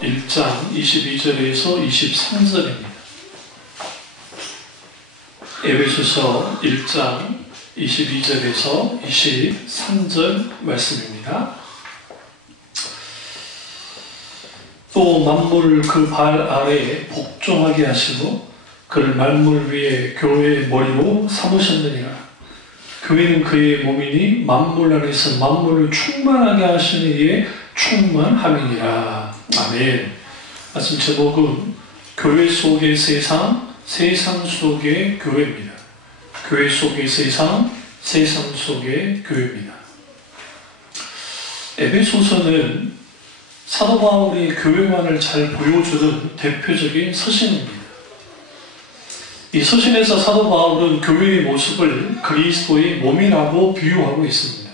1장 22절에서 23절입니다. 에베소서 1장 22절에서 23절 말씀입니다. 또 만물 그 발 아래에 복종하게 하시고 그를 만물 위에 교회의 머리로 삼으셨느니라. 교회는 그의 몸이니 만물 안에서 만물을 충만하게 하시는 이의 충만함이니라. 아멘. 말씀 제목은 교회 속의 세상, 세상 속의 교회입니다. 교회 속의 세상, 세상 속의 교회입니다. 에베소서는 사도 바울이 교회만을 잘 보여주는 대표적인 서신입니다. 이 서신에서 사도 바울은 교회의 모습을 그리스도의 몸이라고 비유하고 있습니다.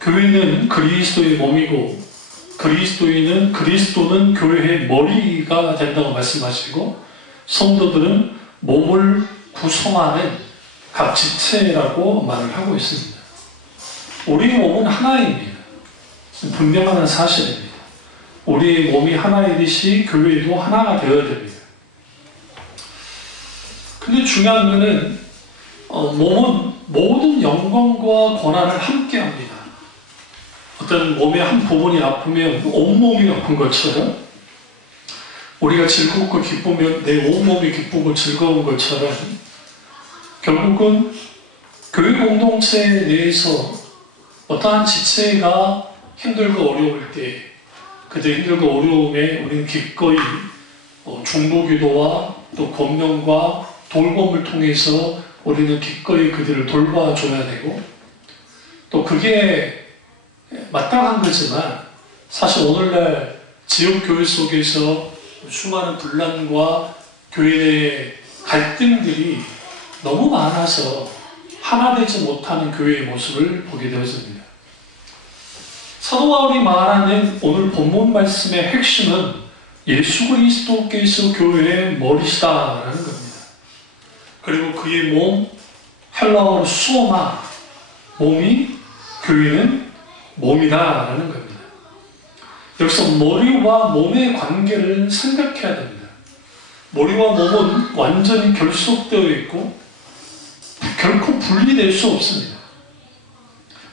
교회는 그리스도의 몸이고 그리스도는 교회의 머리가 된다고 말씀하시고 성도들은 몸을 구성하는 각 지체라고 말을 하고 있습니다. 우리의 몸은 하나입니다. 분명한 사실입니다. 우리의 몸이 하나이듯이 교회도 하나가 되어야 됩니다. 근데 중요한 것은 몸은 모든 영광과 권한을 함께 합니다. 어떤 몸의 한 부분이 아프면 온몸이 아픈 것처럼 우리가 즐겁고 기쁘면 내 온몸이 기쁘고 즐거운 것처럼 결국은 교회 공동체 내에서 어떠한 지체가 힘들고 어려울 때 그들 힘들고 어려움에 우리는 기꺼이 중보기도와 또 권면과 돌봄을 통해서 우리는 기꺼이 그들을 돌봐줘야 되고 또 그게 마땅한 거지만 사실 오늘날 지역교회 속에서 수많은 분란과 교회 내 갈등들이 너무 많아서 하나 되지 못하는 교회의 모습을 보게 되었습니다. 사도 바울이 말하는 오늘 본문 말씀의 핵심은 예수 그리스도께서 교회의 머리시다라는 겁니다. 그리고 그의 몸, 헬라어로 소마, 몸이 교회는 몸이다라는 겁니다. 여기서 머리와 몸의 관계를 생각해야 됩니다. 머리와 몸은 완전히 결속되어 있고 결코 분리될 수 없습니다.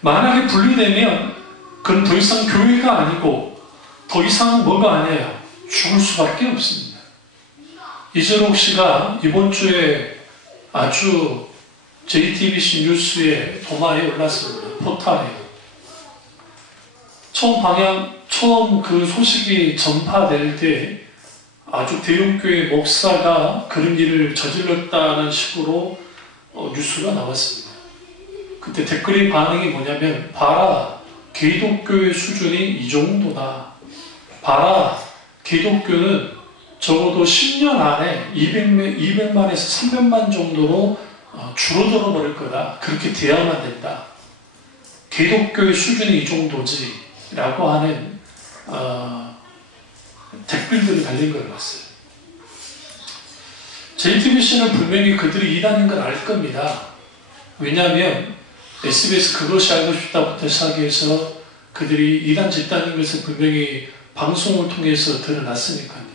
만약에 분리되면 그건 더 이상 교회가 아니고 더 이상 뭐가 아니에요. 죽을 수밖에 없습니다. 이재록 씨가 이번 주에 아주 JTBC 뉴스에 도마에 올랐습니다. 포탈에. 처음 그 소식이 전파될 때 아주 대형교회 목사가 그런 일을 저질렀다는 식으로 뉴스가 나왔습니다. 그때 댓글의 반응이 뭐냐면 봐라 기독교의 수준이 이 정도다. 봐라 기독교는 적어도 10년 안에 200만에서 300만 정도로 줄어들어 버릴 거다. 그렇게 돼야만 된다. 기독교의 수준이 이 정도지 라고 하는 댓글들이 달린 걸 봤어요. JTBC는 분명히 그들이 이단인 걸 알 겁니다. 왜냐하면 SBS 그것이 알고 싶다부터 시작해서 그들이 이단 집단인 것을 분명히 방송을 통해서 드러났으니까요.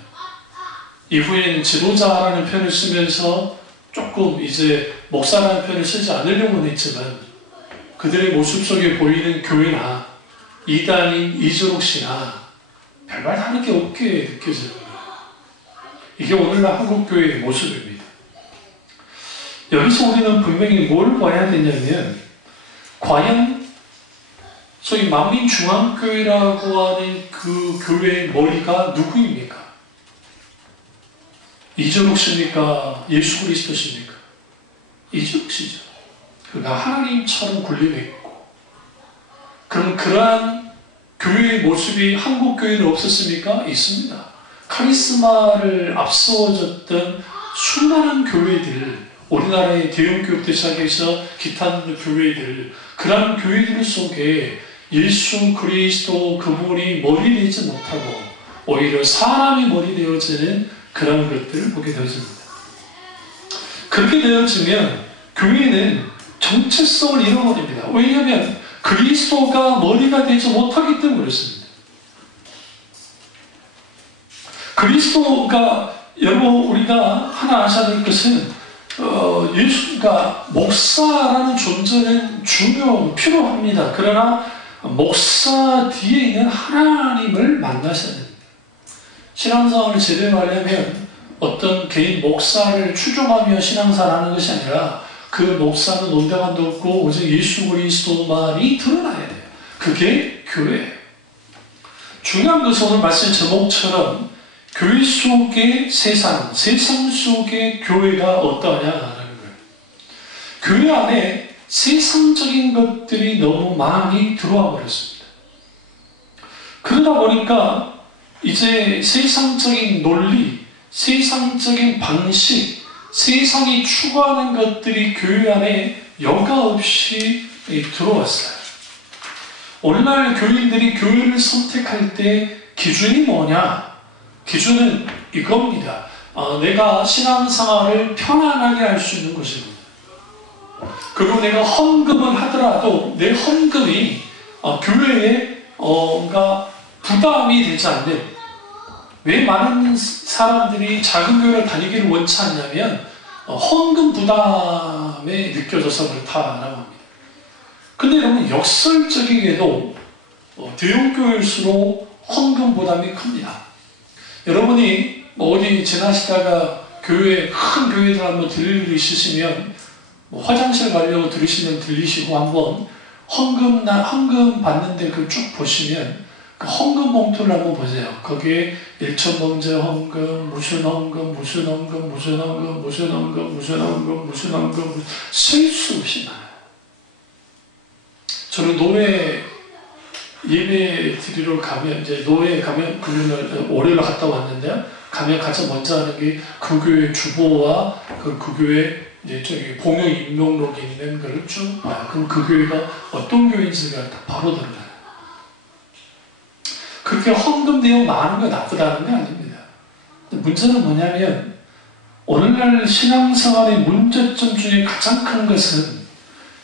이후에는 지도자라는 표현을 쓰면서 조금 이제 목사라는 표현을 쓰지 않으려고는 했지만 그들의 모습 속에 보이는 교회나 이단인 이재록 씨나 별말 다른 게 없게 느껴져요. 이게 오늘날 한국교회의 모습입니다. 여기서 우리는 분명히 뭘 봐야 되냐면 과연 소위 만민중앙교회라고 하는 그 교회의 머리가 누구입니까? 이재록 씨입니까? 예수 그리스도십니까? 이재록 씨죠. 그가 하나님처럼 군림했고 그럼 그러한 교회의 모습이 한국교회는 없었습니까? 있습니다. 카리스마를 앞서졌던 수많은 교회들 우리나라의 대형교회부터 시작해서 기타 교회들 그러한 교회들 속에 예수 그리스도 그분이 머리 되지 못하고 오히려 사람이 머리 되어지는 그런 것들을 보게 되어집니다. 그렇게 되어지면 교회는 정체성을 잃어버립니다. 왜냐하면 그리스도가 머리가 되지 못하기 때문에 그렇습니다. 그리스도가 여러분 우리가 하나 아셔야 될 것은 예수가 목사라는 존재는 필요합니다. 그러나 목사 뒤에 있는 하나님을 만나셔야 됩니다. 신앙생활을 제대로 하려면 어떤 개인 목사를 추종하며 신앙생활을 하는 것이 아니라 그 목사는 논대관도 없고 오직 예수 그리스도만이 드러나야 돼요. 그게 교회예요. 중요한 것은 오늘 말씀 제목처럼 교회 속의 세상 속의 교회가 어떠하냐라는 거예요. 교회 안에 세상적인 것들이 너무 많이 들어와 버렸습니다. 그러다 보니까 이제 세상적인 논리, 세상적인 방식, 세상이 추구하는 것들이 교회 안에 여과 없이 들어왔어요. 오늘날 교인들이 교회를 선택할 때 기준이 뭐냐? 기준은 이겁니다. 내가 신앙생활을 편안하게 할 수 있는 것입니다. 그리고 내가 헌금을 하더라도 내 헌금이 교회에 부담이 되지 않는, 왜 많은 사람들이 작은 교회를 다니기를 원치 않냐면 헌금 부담에 느껴져서 그렇다라고 합니다. 근데 여러분 역설적이게도 대형교회일수록 헌금 부담이 큽니다. 여러분이 어디 지나시다가 큰 교회들 한번 들릴 일 있으시면 화장실 가려고 들으시면 들리시고 한번 헌금 받는데 그걸 쭉 보시면 그 헌금 봉투를 한번 보세요. 거기에 일천범죄 헌금, 무슨 헌금, 무슨 헌금, 무슨 헌금, 무슨 헌금, 무슨 헌금, 무슨 헌금, 쓸 수 없이 많아요. 저는 노회 예배 드리러 가면, 이제 노회에 가면 금요일 월요일에 갔다 왔는데요. 가면 가장 먼저 하는 게 그 교회 주보와 그 교회 이제 저기 봉용 임명록이 있는 걸 쭉 봐요. 그럼 그 교회가 어떤 교회인지가 바로 드러나요. 그렇게 헌금 내용 많은 거 나쁘다는 게 아닙니다. 문제는 뭐냐면 오늘날 신앙생활의 문제점 중에 가장 큰 것은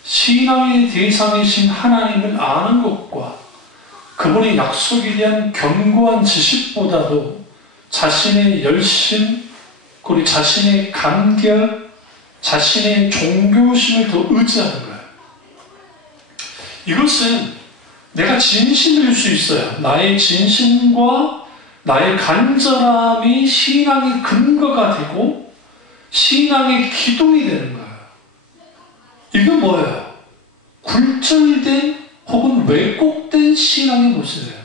신앙의 대상이신 하나님을 아는 것과 그분의 약속에 대한 견고한 지식보다도 자신의 열심, 그리고 자신의 간결, 자신의 종교심을 더 의지하는 거예요. 이것은 내가 진심일 수 있어요. 나의 진심과 나의 간절함이 신앙의 근거가 되고 신앙의 기둥이 되는 거예요. 이건 뭐예요? 굴절된 혹은 왜곡된 신앙의 모습이에요.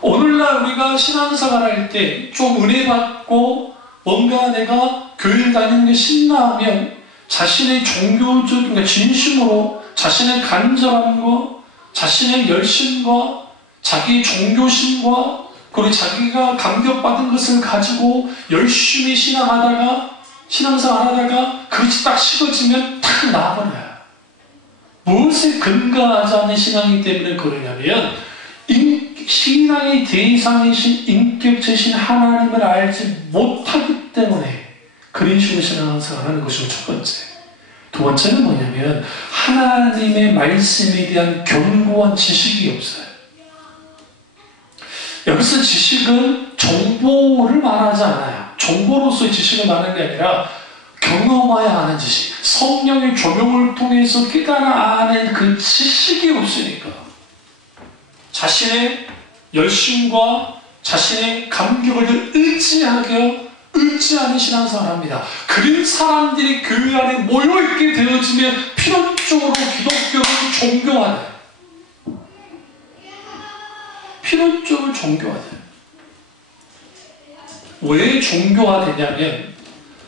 오늘날 우리가 신앙생활 할 때 좀 은혜 받고 뭔가 내가 교회를 다니는 게 신나하면 자신의 종교적 진심으로 자신의 간절함과 자신의 열심과 자기의 종교심과 그리고 자기가 감격받은 것을 가지고 열심히 신앙생활 하다가 그것이 딱 식어지면 탁 나와버려요. 무엇에 근거하지 않는 신앙이기 때문에 그러냐면 신앙의 대상이신 인격체신 하나님을 알지 못하기 때문에 그런 식으로 신앙생활하는 것이고 첫 번째. 두 번째는 뭐냐면 하나님의 말씀에 대한 견고한 지식이 없어요. 여기서 지식은 정보를 말하지 않아요. 정보로서의 지식을 말하는 게 아니라 경험해야 하는 지식, 성령의 조명을 통해서 깨달아 아는 그 지식이 없으니까 자신의 열심과 자신의 감격을 의지하는 신앙생활을 합니다. 그런 사람들이 교회 안에 모여있게 되어지면 필연적으로 기독교는 종교화돼요. 필연적으로 종교화돼요. 왜 종교화되냐면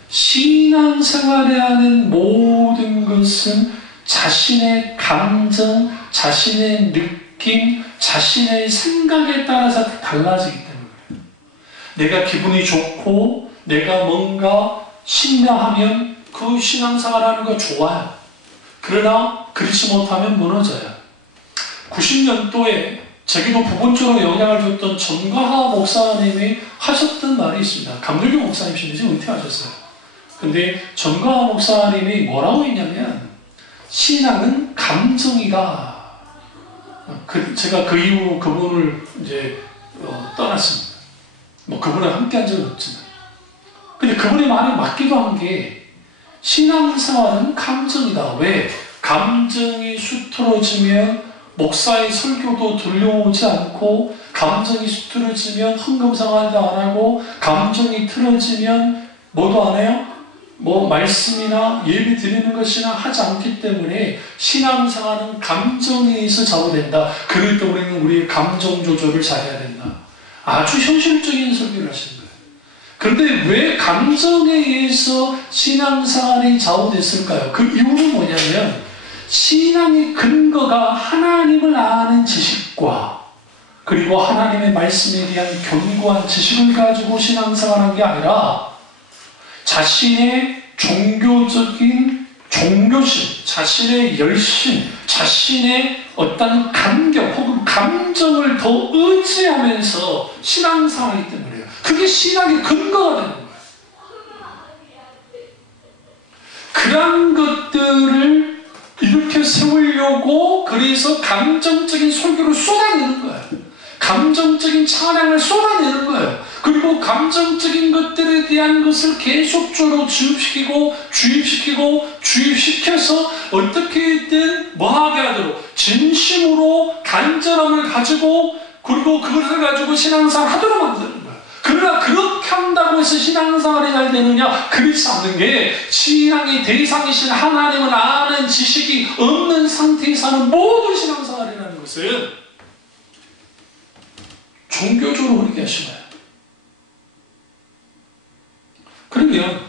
신앙생활에 하는 모든 것은 자신의 감정, 자신의 느낌, 자신의 생각에 따라서 달라지기 때문에 내가 기분이 좋고 내가 뭔가 신뢰하면 그 신앙생활하는 거 좋아요. 그러나 그렇지 못하면 무너져요. 90년도에 저기도 부분적으로 영향을 줬던 전가하 목사님이 하셨던 말이 있습니다. 감리교 목사님이신데 지금 은퇴하셨어요. 근데 전가하 목사님이 뭐라고 했냐면 신앙은 감정이다. 제가 그 이후 그분을 이제 떠났습니다. 뭐 그분과 함께 한 적은 없지만. 근데 그분의 말이 맞기도 한 게 신앙생활은 감정이다. 왜? 감정이 수틀어지면 목사의 설교도 들려오지 않고, 감정이 수틀어지면 헌금상환도 안 하고, 감정이 틀어지면 뭐도 안 해요? 뭐 말씀이나 예배 드리는 것이나 하지 않기 때문에 신앙생활은 감정에 의해서 좌우된다. 그렇기 때문에 우리의 감정 조절을 잘해야 된다. 아주 현실적인 설교를 하시는 거예요. 그런데 왜 감정에 의해서 신앙생활이 좌우됐을까요? 그 이유는 뭐냐면 신앙의 근거가 하나님을 아는 지식과 그리고 하나님의 말씀에 대한 견고한 지식을 가지고 신앙생활한 게 아니라 자신의 종교적인 종교심, 자신의 열심, 자신의 어떤 감격 혹은 감정을 더 의지하면서 신앙생활이기 때문에요. 그게 신앙의 근거가 되는 거예요. 그런 것들을 이렇게 세우려고 그래서 감정적인 설교를 쏟아내는 거예요. 감정적인 찬양을 쏟아내는 거예요. 그리고 감정적인 것들에 대한 것을 계속적으로 주입시켜서 어떻게든 뭐하게 하도록 진심으로 간절함을 가지고 그리고 그것을 가지고 신앙생활을 하도록 만드는 거예요. 그러나 그렇게 한다고 해서 신앙생활이 잘 되느냐? 그렇지 않는 게 신앙의 대상이신 하나님을 아는 지식이 없는 상태에서 하는 모든 신앙생활이라는 것은 종교적으로 그렇게 하시나요? 그러면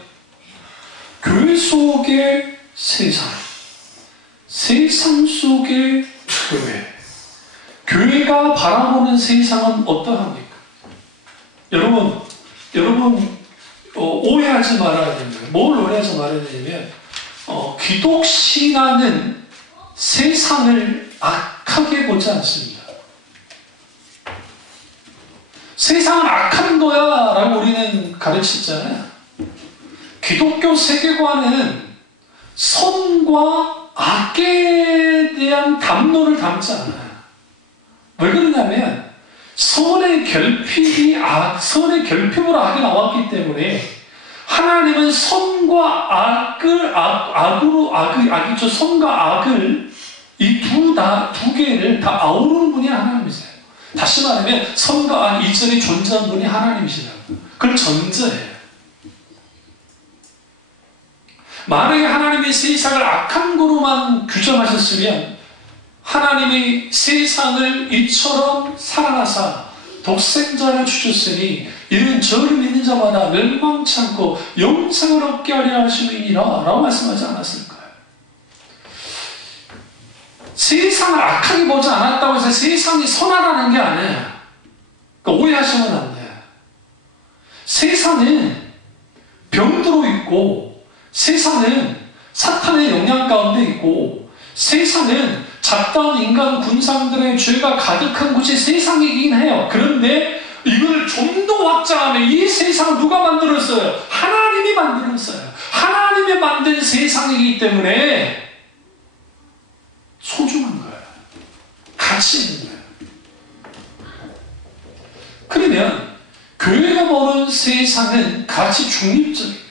교회 속의 세상, 세상 속의 교회, 교회가 바라보는 세상은 어떠합니까? 여러분 오해하지 말아야 됩니다. 뭘 오해하지 말아야 되냐면 기독신앙은 세상을 악하게 보지 않습니다. 세상은 악한 거야 라고 우리는 가르치잖아요. 기독교 세계관은 선과 악에 대한 담론을 담지 않아요. 왜 그러냐면 선의 결핍으로 악이 나왔기 때문에 하나님은 선과 악이죠. 선과 악을 이 두 개를 다 아우르는 분이 하나님이세요. 다시 말하면 선과 악 이전에 존재한 분이 하나님이시라고. 그걸 전제해요. 만약에 하나님이 세상을 악한 거로만 규정하셨으면 하나님이 세상을 이처럼 사랑하사 독생자를 주셨으니 이는 저를 믿는 자마다 멸망치 않고 영생을 얻게 하려 하심이니라 라고 말씀하지 않았을까요? 세상을 악하게 보지 않았다고 해서 세상이 선하다는 게 아니에요. 그러니까 오해하시면 안 돼요. 세상은 병들어 있고, 세상은 사탄의 영향 가운데 있고, 세상은 잡다운 인간 군상들의 죄가 가득한 곳이 세상이긴 해요. 그런데 이걸 좀 더 확장하면 이 세상을 누가 만들었어요? 하나님이 만들었어요. 하나님이 만든 세상이기 때문에 소중한 거예요. 가치 있는 거예요. 그러면 교회가 보는 세상은 가치 중립적입니다.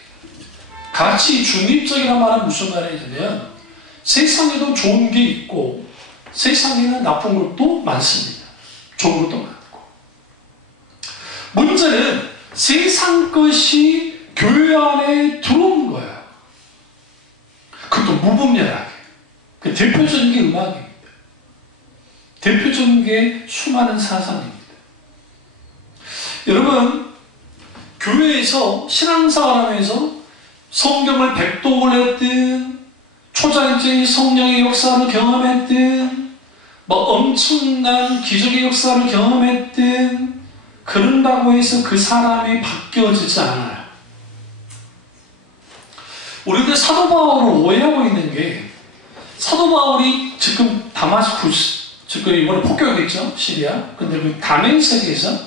가치 중립적이라는 말은 무슨 말이냐면 세상에도 좋은 게 있고 세상에는 나쁜 것도 많습니다. 좋은 것도 많고. 문제는 세상 것이 교회 안에 들어온 거예요. 그것도 무분별하게. 그 대표적인 게 음악입니다. 대표적인 게 수많은 사상입니다. 여러분, 교회에서 신앙생활하면서 성경을 백독을 했든 초자연적인 성령의 역사를 경험했든 뭐 엄청난 기적의 역사를 경험했든 그런다고 해서 그 사람이 바뀌어지지 않아요. 우리들 사도 바울을 오해하고 있는 게 사도 바울이 지금 다마스쿠스, 지금 이번에 폭격했죠, 시리아. 근데 그 다메섹에서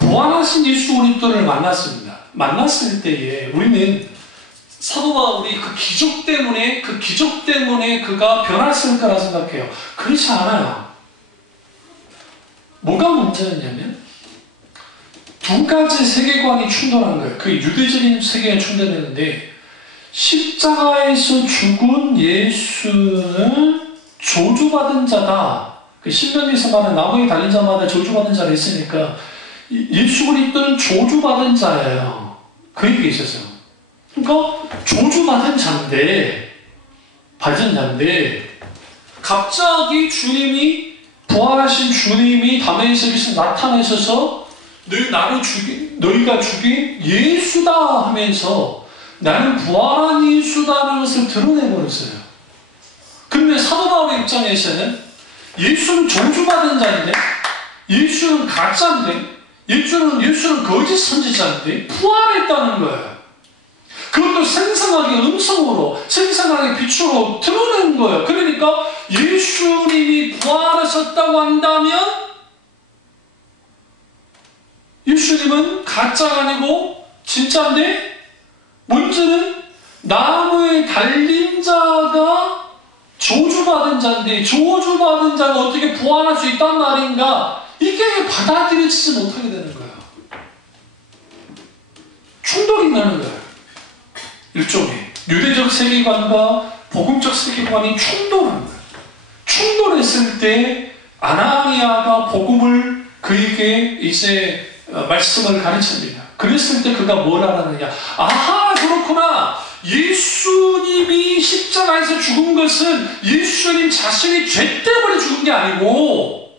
부활하신 예수 그리스도를 만났습니다. 만났을 때에 우리는 사도 바울이 그 기적 때문에 그가 변했을 거라 생각해요. 그렇지 않아요. 뭐가 문제였냐면 두 가지 세계관이 충돌한 거예요. 그 유대적인 세계가 충돌했는데 십자가에서 죽은 예수는 저주받은 자다. 그 신명기에서 말하는 나무에 달린 자마다 저주받은 자를 했으니까 예수 그리스도는 저주받은 자예요. 그 얘기 있었어요. 그러니까 저주받은 자인데 갑자기 주님이 부활하신 주님이 다메섹에서 나타나셔서 너희가 죽인 예수다 하면서 나는 부활한 예수다라는 것을 드러내버렸어요. 그러면 사도 바울의 입장에서는 예수는 저주받은 자인데, 예수는 가짜인데, 예수는 거짓 선지자인데 부활했다는 거예요. 그것도 생생하게 음성으로, 생생하게 빛으로 드러낸 거예요. 그러니까 예수님이 부활하셨다고 한다면 예수님은 가짜가 아니고 진짜인데, 문제는 나무에 달린 자가 저주받은 자인데 저주받은 자가 어떻게 부활할 수 있단 말인가? 이게 받아들여지지 못하게 되는 거예요. 충돌이 나는 거예요. 일종의 유대적 세계관과 복음적 세계관이 충돌하는 거예요. 충돌했을 때 아나니아가 복음을 그에게 이제 말씀을 가르칩니다. 그랬을 때 그가 뭘 알았느냐? 아하, 그렇구나. 예수님이 십자가에서 죽은 것은 예수님 자신이 죄 때문에 죽은 게 아니고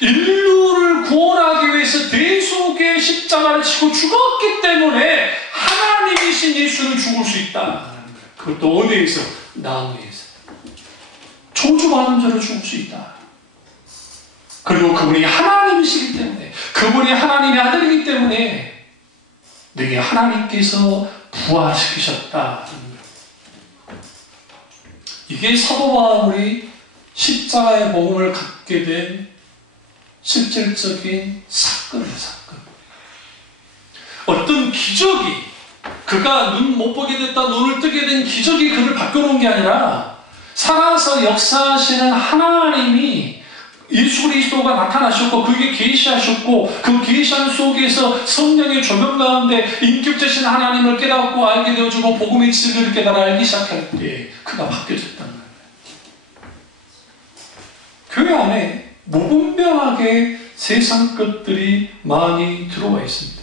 인류를 구원하기 위해서 대속의 십자가를 지고 죽었기 때문에 하나님이신 예수는 죽을 수 있다. 그것도 어디에서? 나무에서. 저주받은 자로 죽을 수 있다. 그리고 그분이 하나님이시기 때문에, 그분이 하나님의 아들이기 때문에 너희 하나님께서 부활시키셨다. 이게 사도 바울이 십자가의 복음을 갖게 된 실질적인 사건이에요. 사건. 어떤 기적이, 그가 눈 못 보게 됐다, 눈을 뜨게 된 기적이 그를 바꿔놓은 게 아니라 살아서 역사하시는 하나님이 예수 그리스도가 나타나셨고 그게 계시하셨고 그 계시하는 속에서 성령의 조명 가운데 인격자신 하나님을 깨닫고 알게 되어주고 복음의 진리를 깨달아 알기 시작할 때 그가 바뀌어졌다는 거예요. 교회 안에 무분별하게 세상 것들이 많이 들어와 있습니다.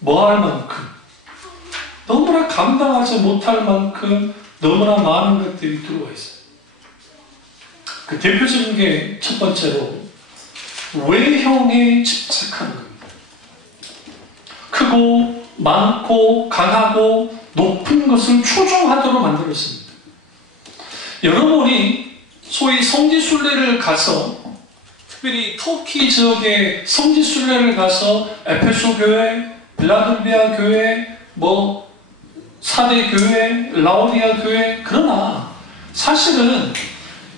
뭐할 만큼, 너무나 감당하지 못할 만큼 너무나 많은 것들이 들어와 있어요. 그 대표적인 게 첫 번째로 외형에 집착하는 겁니다. 크고 많고 강하고 높은 것을 추종하도록 만들었습니다. 여러분이 소위 성지순례를 가서, 특별히 터키 지역의 성지순례를 가서 에페소 교회, 빌라델비아 교회, 사대 교회, 라오디아 교회, 그러나 사실은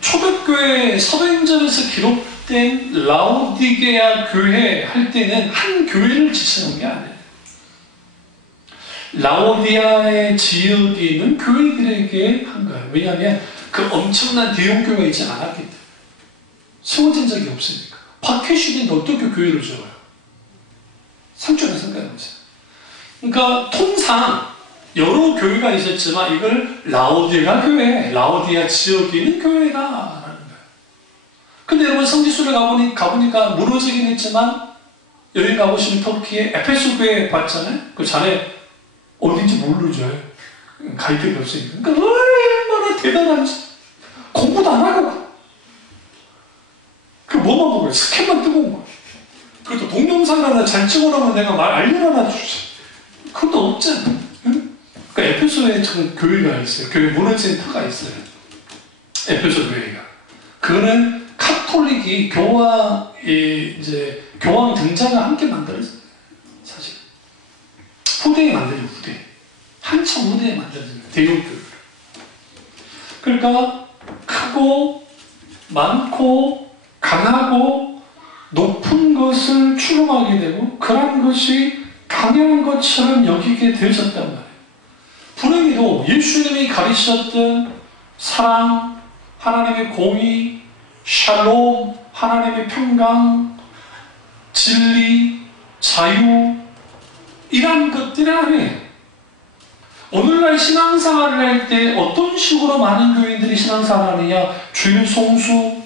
초대교회 서행전에서 기록된 라오디게아 교회 할 때는 한 교회를 지칭한 게 아니에요. 라오디아의 지역에 있는 교회들에게 한 거예요. 왜냐하면 그 엄청난 대형교회가 있지 않았기 때문에. 세워진 적이 없으니까. 박해슈인데 어떻게 교회를 지어요? 상처를 생각해보세요. 그러니까 통상 여러 교회가 있었지만 이걸 라오디아 교회, 라오디아 지역에 있는 교회다라는 거예요. 근데 여러분 성지순례 가보니까 무너지긴 했지만 여기 가보시면 터키에 에페소 교회 봤잖아요. 그 자네 어딘지 모르죠. 갈 데가 없으니까. 그러니까 얼마나 대단한지. 공부도 안 하고 그 뭐만 보고 스캔만 뜨고 온 거야. 그것도 동영상 하나 잘 찍어놓으면 내가 알려놔 주지. 그것도 없잖아. 응? 그러니까 에페소에 참 교회가 있어요. 교회 문화센터가 있어요. 에페소 교회가. 그거는 카톨릭이 교황 등장을 함께 만들었어요. 사실. 후대에 만들어요. 후대. 한참 후대에 만들어진 대형교회. 그러니까 크고 많고 강하고 높은 것을 추구하게 되고 그런 것이 강한 것처럼 여기게 되어졌단 말이에요. 불행히도 예수님이 가르치셨던 사랑, 하나님의 공의, 샬롬, 하나님의 평강, 진리, 자유, 이런 것들 안에 오늘날 신앙생활을 할 때 어떤 식으로 많은 교인들이 신앙생활을 하느냐? 주일 송수,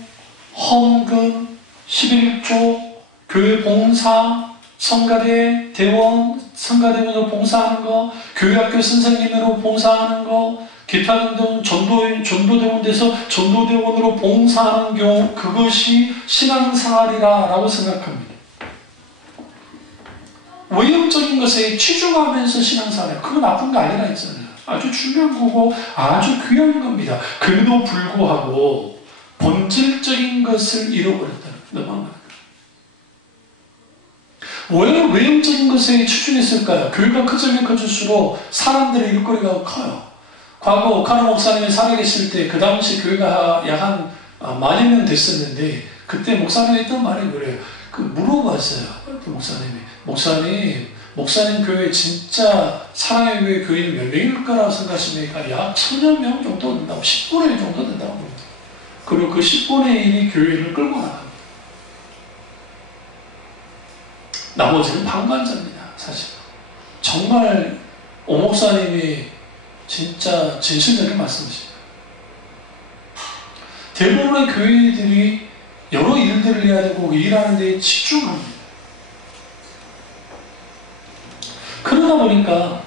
헌금, 11조, 교회 봉사, 성가대 대원, 성가대원으로 봉사하는 거, 교회학교 선생님으로 봉사하는 거, 기타 등등 전도대원 돼서 전도대원으로 봉사하는 경우, 그것이 신앙생활이라고 생각합니다. 외형적인 것에 치중하면서 신앙생활, 그거 나쁜 거 아니라 했잖아요. 아주 중요한 거고 아주 귀한 겁니다. 그래도 불구하고 본질적인 것을 잃어버렸다는 거예요. 왜 외형적인 것에 치중했을까요? 교회가 커지면 커질수록 사람들의 일거리가 커요. 과거 오카노 목사님이 살아계실 때 그 당시 교회가 약 한 만여 명 됐었는데 그때 목사님이 했던 말이 그래요. 물어봤어요. 그 목사님 교회 진짜 사랑의 교회 교인은 몇 명일 거라고 생각하십니까? 약 1000여 명 정도 된다고, 10분의 1 정도 된다고 합니다. 그리고 그 10분의 1이 교회를 끌고 나갑니다. 나머지는 방관자입니다. 사실 정말 오 목사님이 진짜 진실되게 말씀하십니다. 대부분의 교회들이 여러 일들을 해야 되고 일하는 데 집중합니다. 그러다 보니까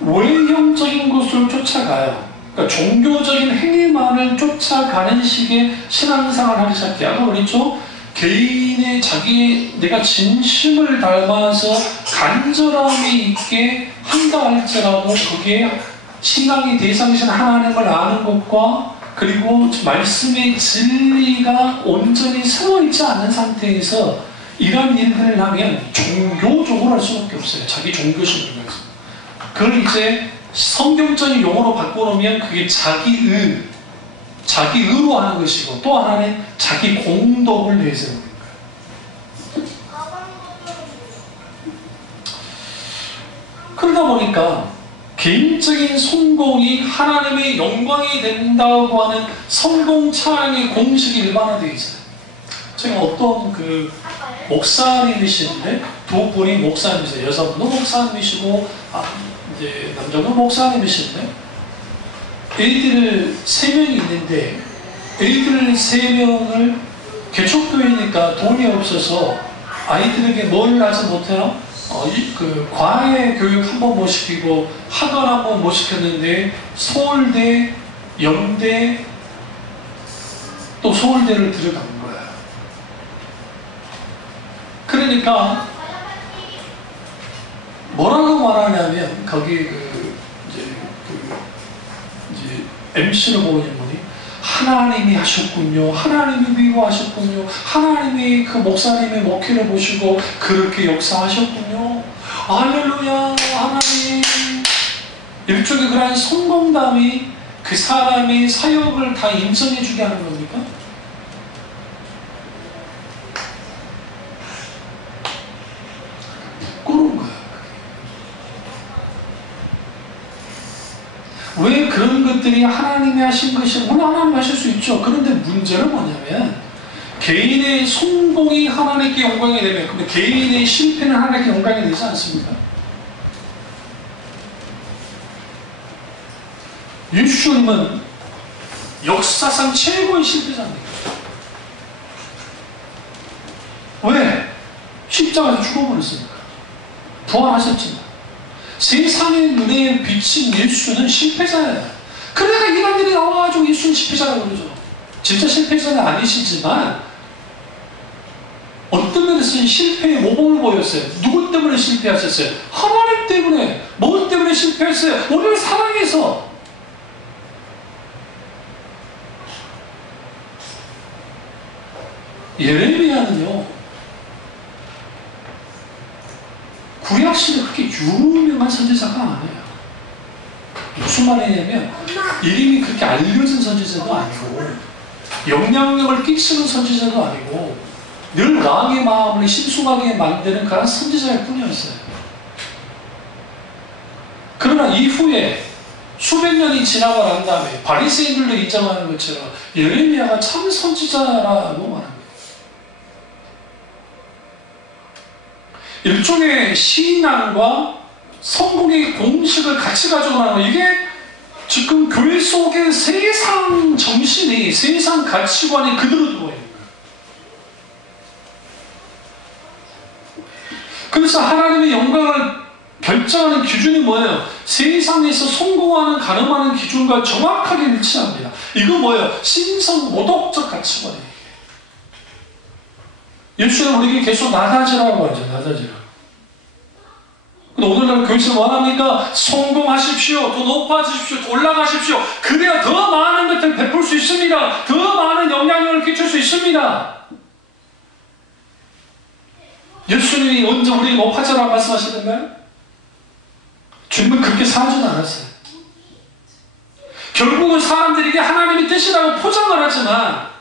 외형적인 것을 쫓아가요. 그러니까 종교적인 행위만을 쫓아가는 식의 신앙생활을 하기 시작해요. 아까 그랬죠? 개인의 내가 진심을 닮아서 간절함이 있게 한다 할지라도 그게 신앙의 대상이신 하나님을 아는 것과 그리고 말씀의 진리가 온전히 서어있지 않은 상태에서 이런 일들을 하면 종교적으로 할 수밖에 없어요. 자기 종교심을 가지고. 그걸 이제 성경적인 용어로 바꿔놓으면 그게 자기의로 하는 것이고 또 하나는 자기 공덕을 내세우는 거예요. 그러다 보니까 개인적인 성공이 하나님의 영광이 된다고 하는 성공 찬양의 공식이 일반화되어 있어요. 제가 어떤 목사님이시는데 두 분이 목사님이세요. 여자분도 목사님이시고 이제 남자분도 목사님이신데 애들 3명이 있는데 애들 3명을 개척교회니까 돈이 없어서 아이들에게 뭘 하지 못해요? 과외 교육 한 번 못 시키고 학원 한 번 못 시켰는데 서울대, 연대 또 서울대를 들어간 거예요. 그러니까 뭐라고 말하냐면 거기 이제 MC를 보고 있는 분이 하나님이 하셨군요. 하나님이 위로하셨군요. 하나님이 그 목사님의 목회를 보시고 그렇게 역사하셨군요. 할렐루야 하나님. 일종의 그러한 성공담이 그 사람의 사역을 다 인정해주게 하는 겁니까? 부끄러운 거예요. 왜 그런 것들이 하나님이 하신 것이 물론 하나님 하실 수 있죠. 그런데 문제는 뭐냐면 개인의 성공이 하나님께 영광이 되면 근데 개인의 실패는 하나님께 영광이 되지 않습니까? 예수님은 역사상 최고의 실패자입니다. 왜? 십자가에서 죽어버렸습니까? 부활하셨지만 세상의 눈에 비친 예수는 실패자예요. 그러니까 이런 일이 나와가지고 예수는 실패자라고 그러죠. 진짜 실패자는 아니시지만 어떤 면에서는 실패의 모범을 보였어요. 누구 때문에 실패하셨어요? 하나님 때문에. 뭐 때문에 실패했어요? 우리를 사랑해서. 예레미야는요 구약시대 그렇게 유명한 선지자가 아니에요. 무슨 말이냐면 이름이 그렇게 알려진 선지자도 아니고 영향력을 끼치는 선지자도 아니고 늘 왕의 마음을 심숭하게 만드는 그런 선지자일 뿐이었어요. 그러나 이후에 수백 년이 지나고 난 다음에 바리새인들도 인정하는 것처럼 예레미야가 참 선지자라고 말합니다. 일종의 신앙과 성공의 공식을 같이 가지고 나가는 거예요. 이게 지금 교회 속에 세상 정신이, 세상 가치관이 그대로 들어와 있는 거예요. 그래서 하나님의 영광을 결정하는 기준이 뭐예요? 세상에서 성공하는, 가늠하는 기준과 정확하게 일치합니다. 이거 뭐예요? 신성 모독적 가치관이에요. 예수는 우리에게 계속 나다지라고 하죠. 나다지라. 근데 오늘날 교회에서 뭐 합니까? 성공하십시오. 더 높아지십시오. 더 올라가십시오. 그래야 더 많은 것을 베풀 수 있습니다. 더 많은 영향력을 끼칠 수 있습니다. 예수님이 언제 우리에게 높아지라고 말씀하시던가요? 주님은 그렇게 살지는 않았어요. 결국은 사람들에게 하나님의 뜻이라고 포장을 하지만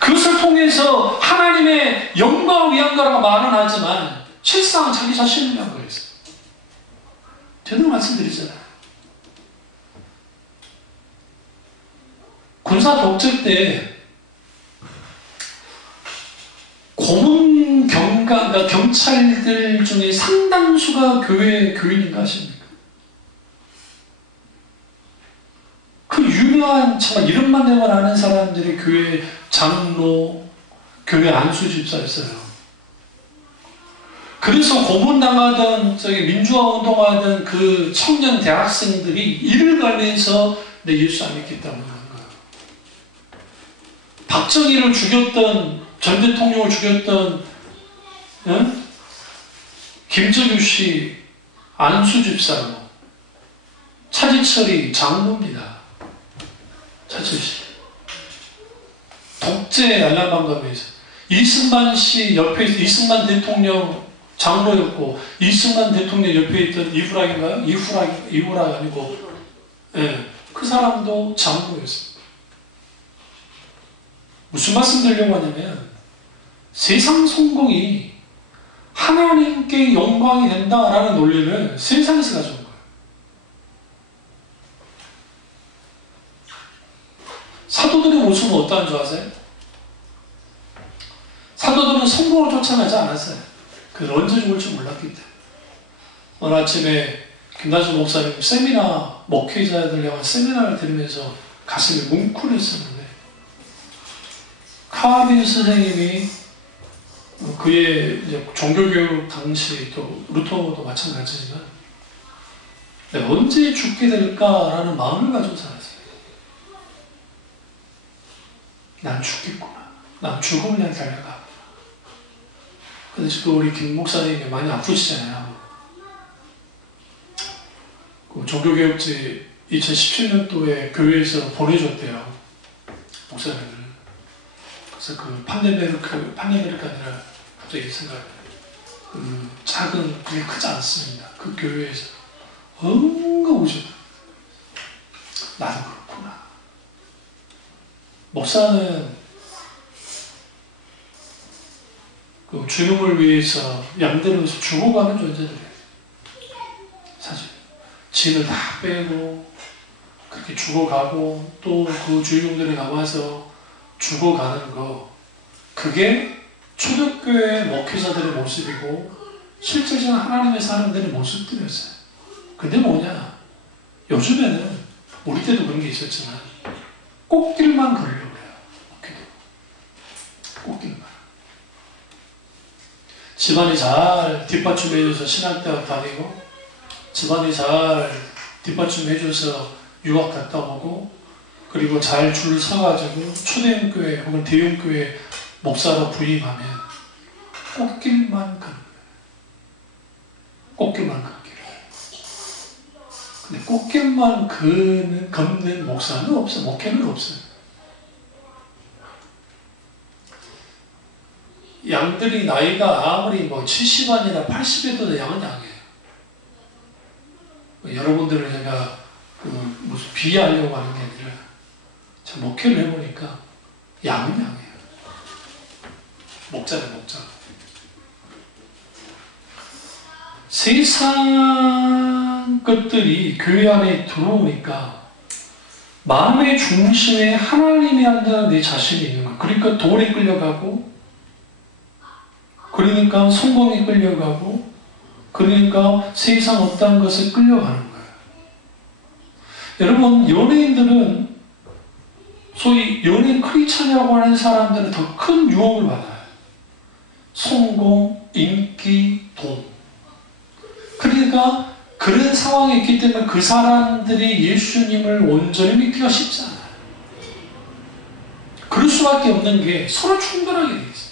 그것을 통해서 하나님의 영광을 위한 거라고 말은 하지만 실상 자기 자신을 위한 거였어요. 제대로 말씀드리잖아요. 군사 독재 때 고문 그러니까 경찰들 중에 상당수가 교회 교인인가 하십니까? 그 유명한 정말 이름만 대면 아는 사람들이 교회 장로, 교회 안수 집사였어요. 그래서 고문당하던 민주화 운동하던 그 청년 대학생들이 이를 가면서 내 예수 안 믿겠다고 하는 거예요. 박정희를 죽였던, 전 대통령을 죽였던 김정유 씨 안수 집사로, 차지철이 장로입니다. 차지철 씨. 독재 알람방감에서 이승만 씨 옆에, 이승만 대통령 장로였고, 이승만 대통령 옆에 있던 이후락인가요? 이후락 아니고, 예, 그 사람도 장로였습니다. 무슨 말씀 드리려고 하냐면, 세상 성공이 하나님께 영광이 된다라는 논리를 세상에서 가져온 거예요. 사도들의 모습은 어떠한 줄 아세요? 사도들은 성공을 쫓아내지 않았어요. 그 언제 죽을지 몰랐기 때문에. 오늘 아침에 김나주 목사님 세미나, 목회자들 향한 세미나를 들으면서 가슴이 뭉클했었는데, 카빈 선생님이 그의 이제 종교교육 당시, 또 루터도 마찬가지지만, 내가 언제 죽게 될까라는 마음을 가지고 살았어요. 난 죽겠구나. 난 죽음을 향해 달려가. 근데 지금 우리 김 목사님이 많이 아프시잖아요. 그 종교개혁제 2017년도에 교회에서 보내줬대요. 목사님을. 그래서 그 판넬메르크가 아니라 갑자기 생각나요. 그 작은, 그게 크지 않습니다. 그 교회에서 뭔가 오셨다. 나도 그렇구나. 목사는 그 주님을 위해서 양들을 위해서 죽어가는 존재들이에요. 사실 진을 다 빼고 그렇게 죽어가고, 또 그 주인공들이 나와서 죽어가는 거, 그게 초대교회 목회자들의 모습이고 실제적인 하나님의 사람들의 모습들이었어요. 근데 뭐냐, 요즘에는 우리 때도 그런 게 있었지만 꽃길만 걸려고 해요. 꽃길만. 집안이 잘 뒷받침해줘서 신학대학 다니고, 집안이 잘 뒷받침해줘서 유학 갔다 오고, 그리고 잘 줄 서가지고 초대교회 혹은 대형교회 목사로 부임하면 꽃길만 걷는 거예요. 꽃길만 걷기로. 근데 꽃길만 걷는 목사는 없어요. 목회는 없어요. 양들이 나이가 아무리 뭐 70아니라 80에도 양은 양이에요. 여러분들을 제가 무슨 비하하려고 하는 게 아니라, 참 목회를 해보니까 양은 양이에요. 목자는 목자. 세상 것들이 교회 안에 들어오니까 마음의 중심에 하나님이 앉아 내 자신이 있는 거예요. 그러니까 돈에 끌려가고, 그러니까 성공에 끌려가고, 그러니까 세상 어떠한 것에 끌려가는 거예요. 여러분, 연예인들은 소위 연예인 크리스찬이라고 하는 사람들은 더 큰 유혹을 받아요. 성공, 인기, 돈. 그러니까 그런 상황이 있기 때문에 그 사람들이 예수님을 온전히 믿기가 쉽지 않아요. 그럴 수밖에 없는 게 서로 충돌하게 돼 있어요.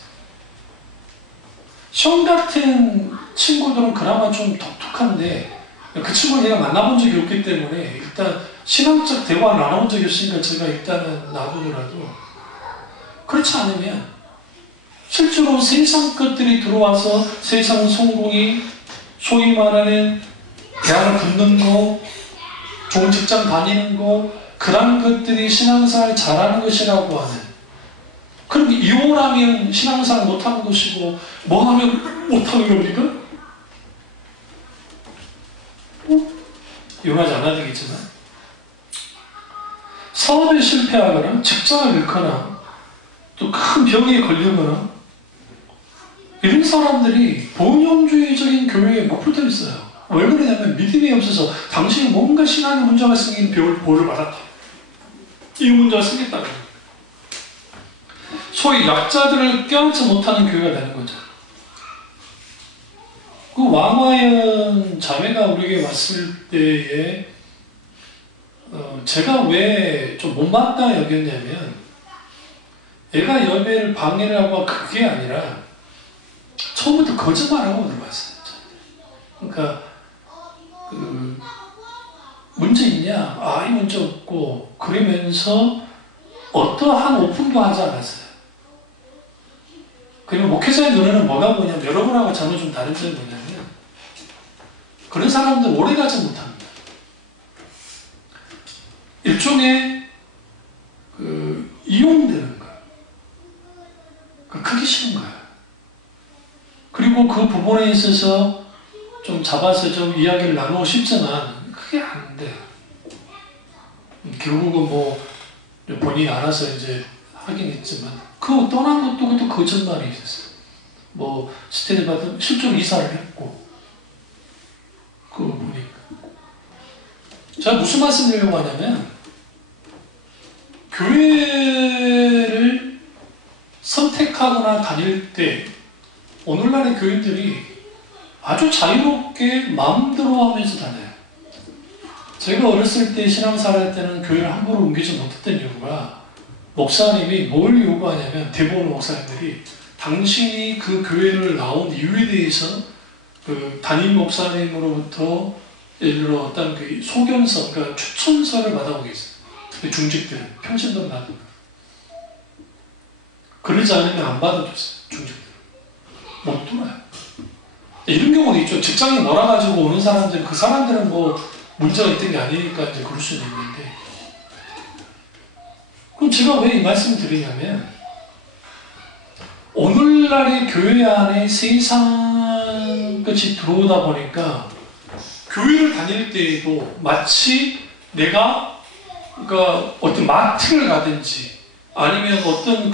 형 같은 친구들은 그나마 좀 독특한데, 그 친구를 내가 만나본 적이 없기 때문에 일단 신앙적 대화를 나눠본 적이 없으니까 제가 일단은 놔두더라도, 그렇지 않으면 실제로 세상 것들이 들어와서 세상 성공이 소위 말하는 대학을 붙는 거, 좋은 직장 다니는 거, 그런 것들이 신앙생활 잘하는 것이라고 하는, 그럼 이혼하면 신앙생활 못하는 것이고 뭐 하면 못하는 겁니까? 이혼하지 않아야 되겠지만, 사업에 실패하거나 직장을 잃거나 또 큰 병에 걸리거나, 이런 사람들이 본영주의적인 교회에 못 붙어 있어요. 왜 그러냐면 믿음이 없어서 당신이 뭔가 신앙의 문제가 생긴 보호를 받았다, 이 문제가 생겼다. 소위 약자들을 껴안지 못하는 교회가 되는 거죠. 그 왕화연 자매가 우리에게 왔을 때에 제가 왜 좀 못맞다 여겼냐면, 애가 여배를 방해를 하고 그게 아니라 처음부터 거짓말하고 들어왔어요. 그러니까 문제 있냐? 이 문제 없고, 그러면서 어떠한 오픈도 하지 않았어요. 그리고 목회자의 눈에는 뭐가 뭐냐면, 여러분하고 저는 좀 다른 점이 뭐냐면, 그런 사람들 오래가지 못합니다. 일종의 이용되는 거예요. 크기 싫은 거예요. 그리고 그 부분에 있어서 좀 잡아서 좀 이야기를 나누고 싶지만 그게 안 돼요. 결국은 뭐 본인이 알아서 이제 하긴 했지만, 그 떠난 것도 그것도 거짓말이 있었어요. 뭐 스테디 받은 실제로 이사를 했고, 그거 보니까. 제가 무슨 말씀 드리려고 하냐면, 교회를 선택하거나 다닐 때 오늘날의 교인들이 아주 자유롭게 마음대로 하면서 다녀요. 제가 어렸을 때 신앙생활 할 때는 교회를 함부로 옮기지 못했던 이유가, 목사님이 뭘 요구하냐면, 대부분 목사님들이 당신이 그 교회를 나온 이유에 대해서 그 담임 목사님으로부터 예를 들어 어떤 그 소견서, 그러니까 추천서를 받아오게 있어요. 중직들은 평신도 받은 거예요. 그러지 않으면 안 받아줬어요. 중직들은 못 돌아요. 이런 경우도 있죠. 직장에 몰아가지고 오는 사람들, 그 사람들은 뭐 문제가 있던 게 아니니까 이제 그럴 수는 있는데, 그럼 제가 왜 이 말씀을 드리냐면, 오늘날의 교회 안에 세상 끝이 들어오다 보니까 교회를 다닐 때에도 마치 내가 그러니까 어떤 마트를 가든지 아니면 어떤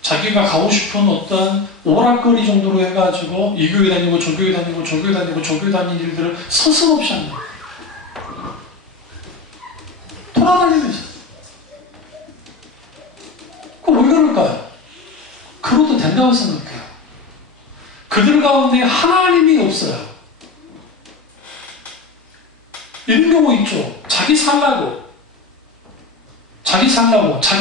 자기가 가고 싶은 어떤 오락거리 정도로 해가지고 이 교회 다니고 저 교회 다니고 저 교회 다니고 저 교회 다니는 일들을 서슴없이 합니다. 돌아다니면서. 왜 그럴까요? 그것도 된다고 생각해요. 그들 가운데 하나님이 없어요. 이런 경우 있죠. 자기 살라고, 자기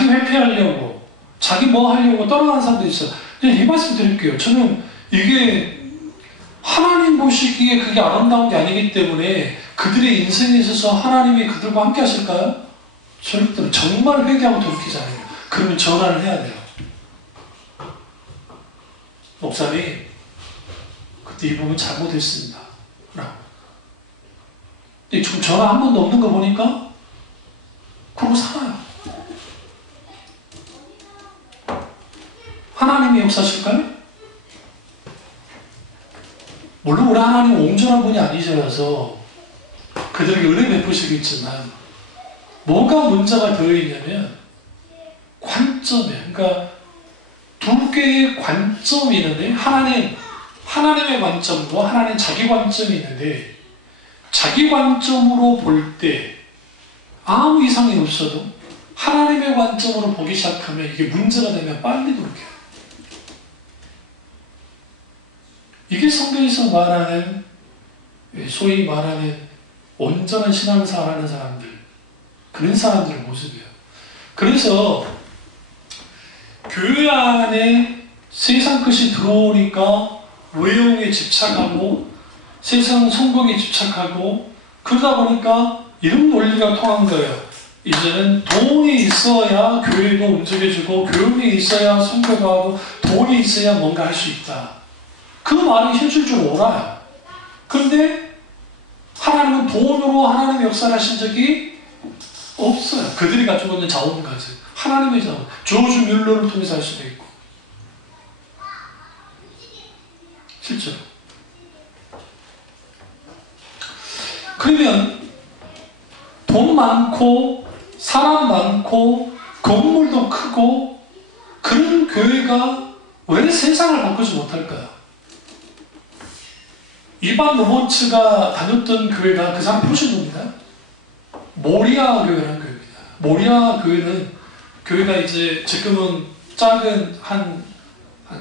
회피하려고, 자기 뭐 하려고 떠나가는 사람도 있어요. 이 말씀 드릴게요. 저는 이게 하나님 보시기에 그게 아름다운 게 아니기 때문에 그들의 인생에 있어서 하나님이 그들과 함께 하실까요? 저들은 정말 회개하고 돌이키잖아요. 그러면 전화를 해야 돼요. 목사님, 그때 이 부분 잘못했습니다. 라고. 근데 지금 전화 한 번도 없는 거 보니까 그러고 살아요. 하나님이 역사실까요? 물론 우리 하나님은 온전한 분이 아니셔서 그들에게 은혜 베푸시겠지만, 뭐가 문제가 되어 있냐면 관점이에요. 그러니까 두 개의 관점이 있는데 하나님의 관점과 하나님 자기 관점이 있는데 자기 관점으로 볼 때 아무 이상이 없어도 하나님의 관점으로 보기 시작하면 이게 문제가 되면 빨리 돌이켜요. 이게 성경에서 말하는 소위 말하는 온전한 신앙생활하는 사람들 그런 사람들의 모습이에요. 그래서 교회 안에 세상 것이 들어오니까 외형에 집착하고 세상 성공에 집착하고 그러다 보니까 이런 논리가 통한 거예요. 이제는 돈이 있어야 교회도 움직여주고 교육이 있어야 선교도 하고 돈이 있어야 뭔가 할 수 있다. 그 말이 현실적으로 옳아요. 그런데 하나님은 돈으로 하나님의 역사를 하신 적이 없어요. 그들이 가지고 있는 자원을 가지고 하나님의 자원, 조지 뮬러를 통해서 할 수도 있고 실제로. 그러면 돈 많고 사람 많고 건물도 크고 그런 교회가 왜 세상을 바꾸지 못할까요? 이반 로버츠가 다녔던 교회가 그 사람 표시입니다. 모리아 교회라는 교회입니다. 모리아 교회는 교회가 이제 지금은 작은 한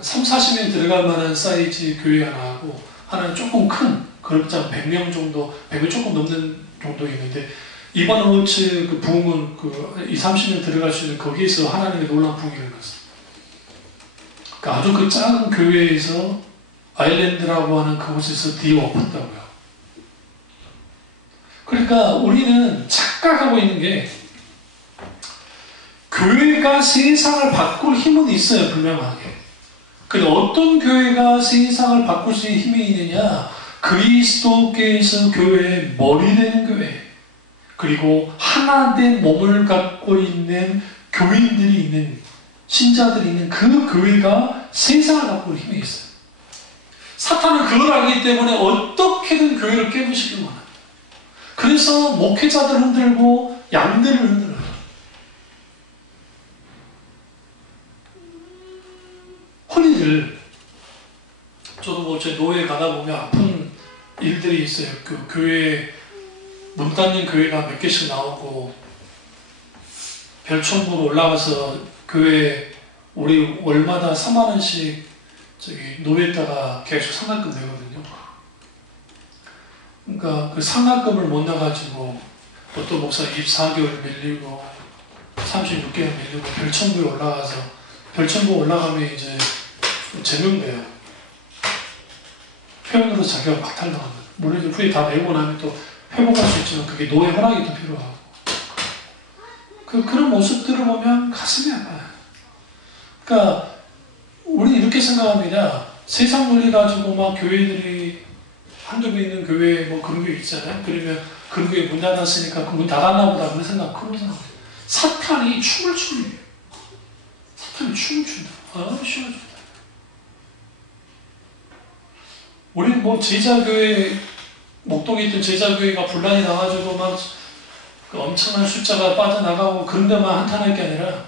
3, 40명 들어갈 만한 사이즈 교회 하나 하고 하나는 조금 큰 그룹장 100명 정도, 100명 조금 넘는 정도 있는데 이반 로버츠 그 부흥은 그 20, 30명 들어갈 수 있는 거기에서 하나님의 놀라운 부흥이 일어났어요. 그러니까 아주 그 작은 교회에서 아일랜드라고 하는 그곳에서 뒤엎었다고요. 그러니까 우리는 착각하고 있는 게 교회가 세상을 바꿀 힘은 있어요. 분명하게. 근데 어떤 교회가 세상을 바꿀 수 있는 힘이 있느냐? 그리스도께서 교회의 머리 되는 교회 그리고 하나 된 몸을 갖고 있는 교인들이 있는 신자들이 있는 그 교회가 세상을 바꿀 힘이 있어요. 사탄은 그걸 알기 때문에 어떻게든 교회를 깨부시길 원합니다. 그래서 목회자들을 흔들고 양들을 흔들어요. 흔히들 저도 뭐 제 노예에 가다 보면 아픈 일들이 있어요. 그 교회 문 닫는 교회가 몇 개씩 나오고 별천부로 올라가서 교회 우리 월마다 3만 원씩 저기 노예에다가 계속 상납금 내거든요. 그러니까 그 상납금을 못 나가지고 어떤 목사 24개월 밀리고 36개월 밀리고 별천부에 올라가서 별천부 올라가면 이제 제명돼요. 표현으로 자기가 박탈당합니다. 물론 후에 다 내고 나면 또 회복할 수 있지만 그게 노예 허락이 더 필요하고 그런 모습들을 보면 가슴이 아파요. 그러니까 우리 이렇게 생각합니다. 세상 논리 가지고 막 교회들이 한두 개 있는 교회 뭐 그런 게 있잖아요. 그러면 그런 게 문 닫았으니까 그 문 닫았나 보다 그런 생각 그런 생각. 사탄이 춤을 춥니다. 사탄이 춤을 춘다. 쉬워집니다. 우리는 뭐 제자교회 목동에 있던 제자교회가 분란이 나가지고 막 그 엄청난 숫자가 빠져나가고 그런 데만 한탄할 게 아니라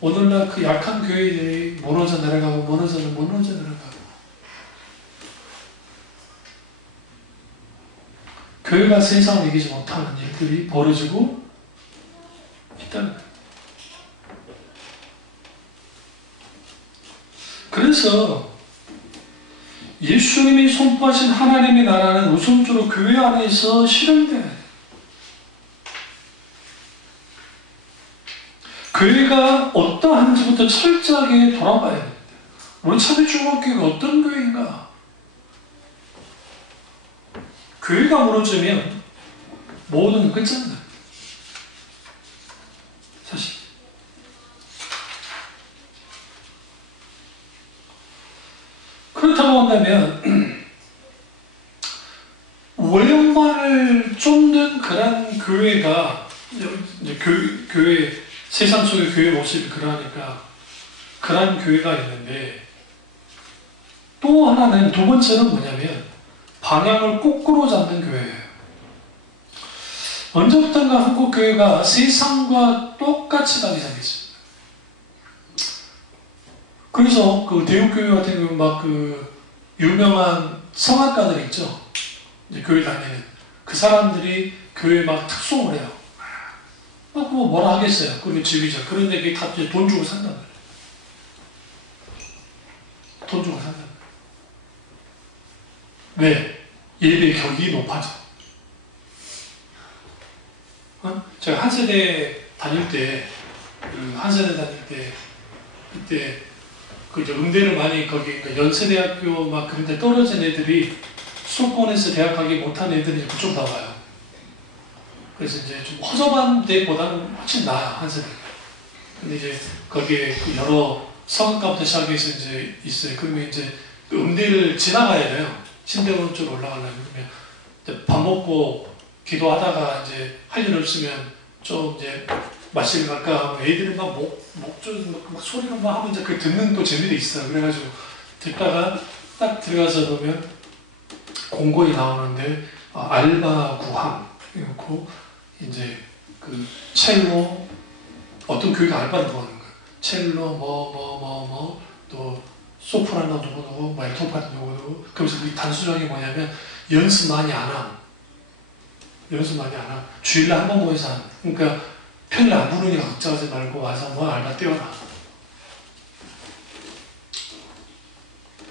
오늘날 그 약한 교회들이 무너져 내려가고 무너져 내려가고 교회가 세상을 이기지 못하는 일들이 벌어지고 있다는 거예요. 그래서 예수님이 선포하신 하나님의 나라는 우선적으로 교회 안에서 실현돼야 돼요. 교회가 어떠한지부터 철저하게 돌아봐야 됩니다. 우리 참여중앙교회가 어떤 교회인가? 교회가 무너지면 모든 끝장나. 사실. 그렇다고 한다면 외형만을 쫓는 그런 교회가 이제 교회 세상 속의 교회 모습이 그러니까 그런 교회가 있는데 또 하나는 두 번째는 뭐냐면 방향을 거꾸로 잡는 교회예요. 언제부턴가 한국교회가 세상과 똑같이 가기 시작했습니다. 그래서 그 대우교회 같은 경우 막 그 유명한 성악가들 있죠. 이제 교회 다니는 그 사람들이 교회에 막 특송을 해요. 막 뭐 뭐라 하겠어요. 그리고 지휘자. 그런데 그게 다 이제 돈 주고 산단 말이에요. 돈 주고 산단 말이에요. 왜? 예배 격이 높아져. 제가 한세대 다닐 때, 그때, 그 음대를 많이 거기, 연세대학교 막 그런 데 떨어진 애들이 수도권에서 대학 가기 못한 애들이 그쪽 나와요. 그래서 이제 좀 허접한 데보다는 훨씬 나아요, 한세대. 근데 이제 거기에 그 여러 성악가부터 시작해서 이제 있어요. 그러면 이제 음대를 지나가야 돼요. 신대원 쪽으로 올라가려면. 그러면 이제 밥 먹고 기도하다가 이제 할 일 없으면 좀 이제 마실 갈까 하면 애들이 막 막 소리가 막 하면 이제 그 듣는 또 재미도 있어요. 그래가지고 듣다가 딱 들어가서 보면 공고에 나오는데 알바 구함 이렇고 이제 그 첼로 어떤 교회가 알바를 구하는 거예요. 첼로 또 소프라노 누구누구 뭐 알토파 누구누구. 그래서 그 단수정이 뭐냐면 연습 많이 안 함. 주일날 한 번 모여서 함. 그러니까 평일 안 부르니까 걱정하지 말고 와서 뭐 알바 떼어라.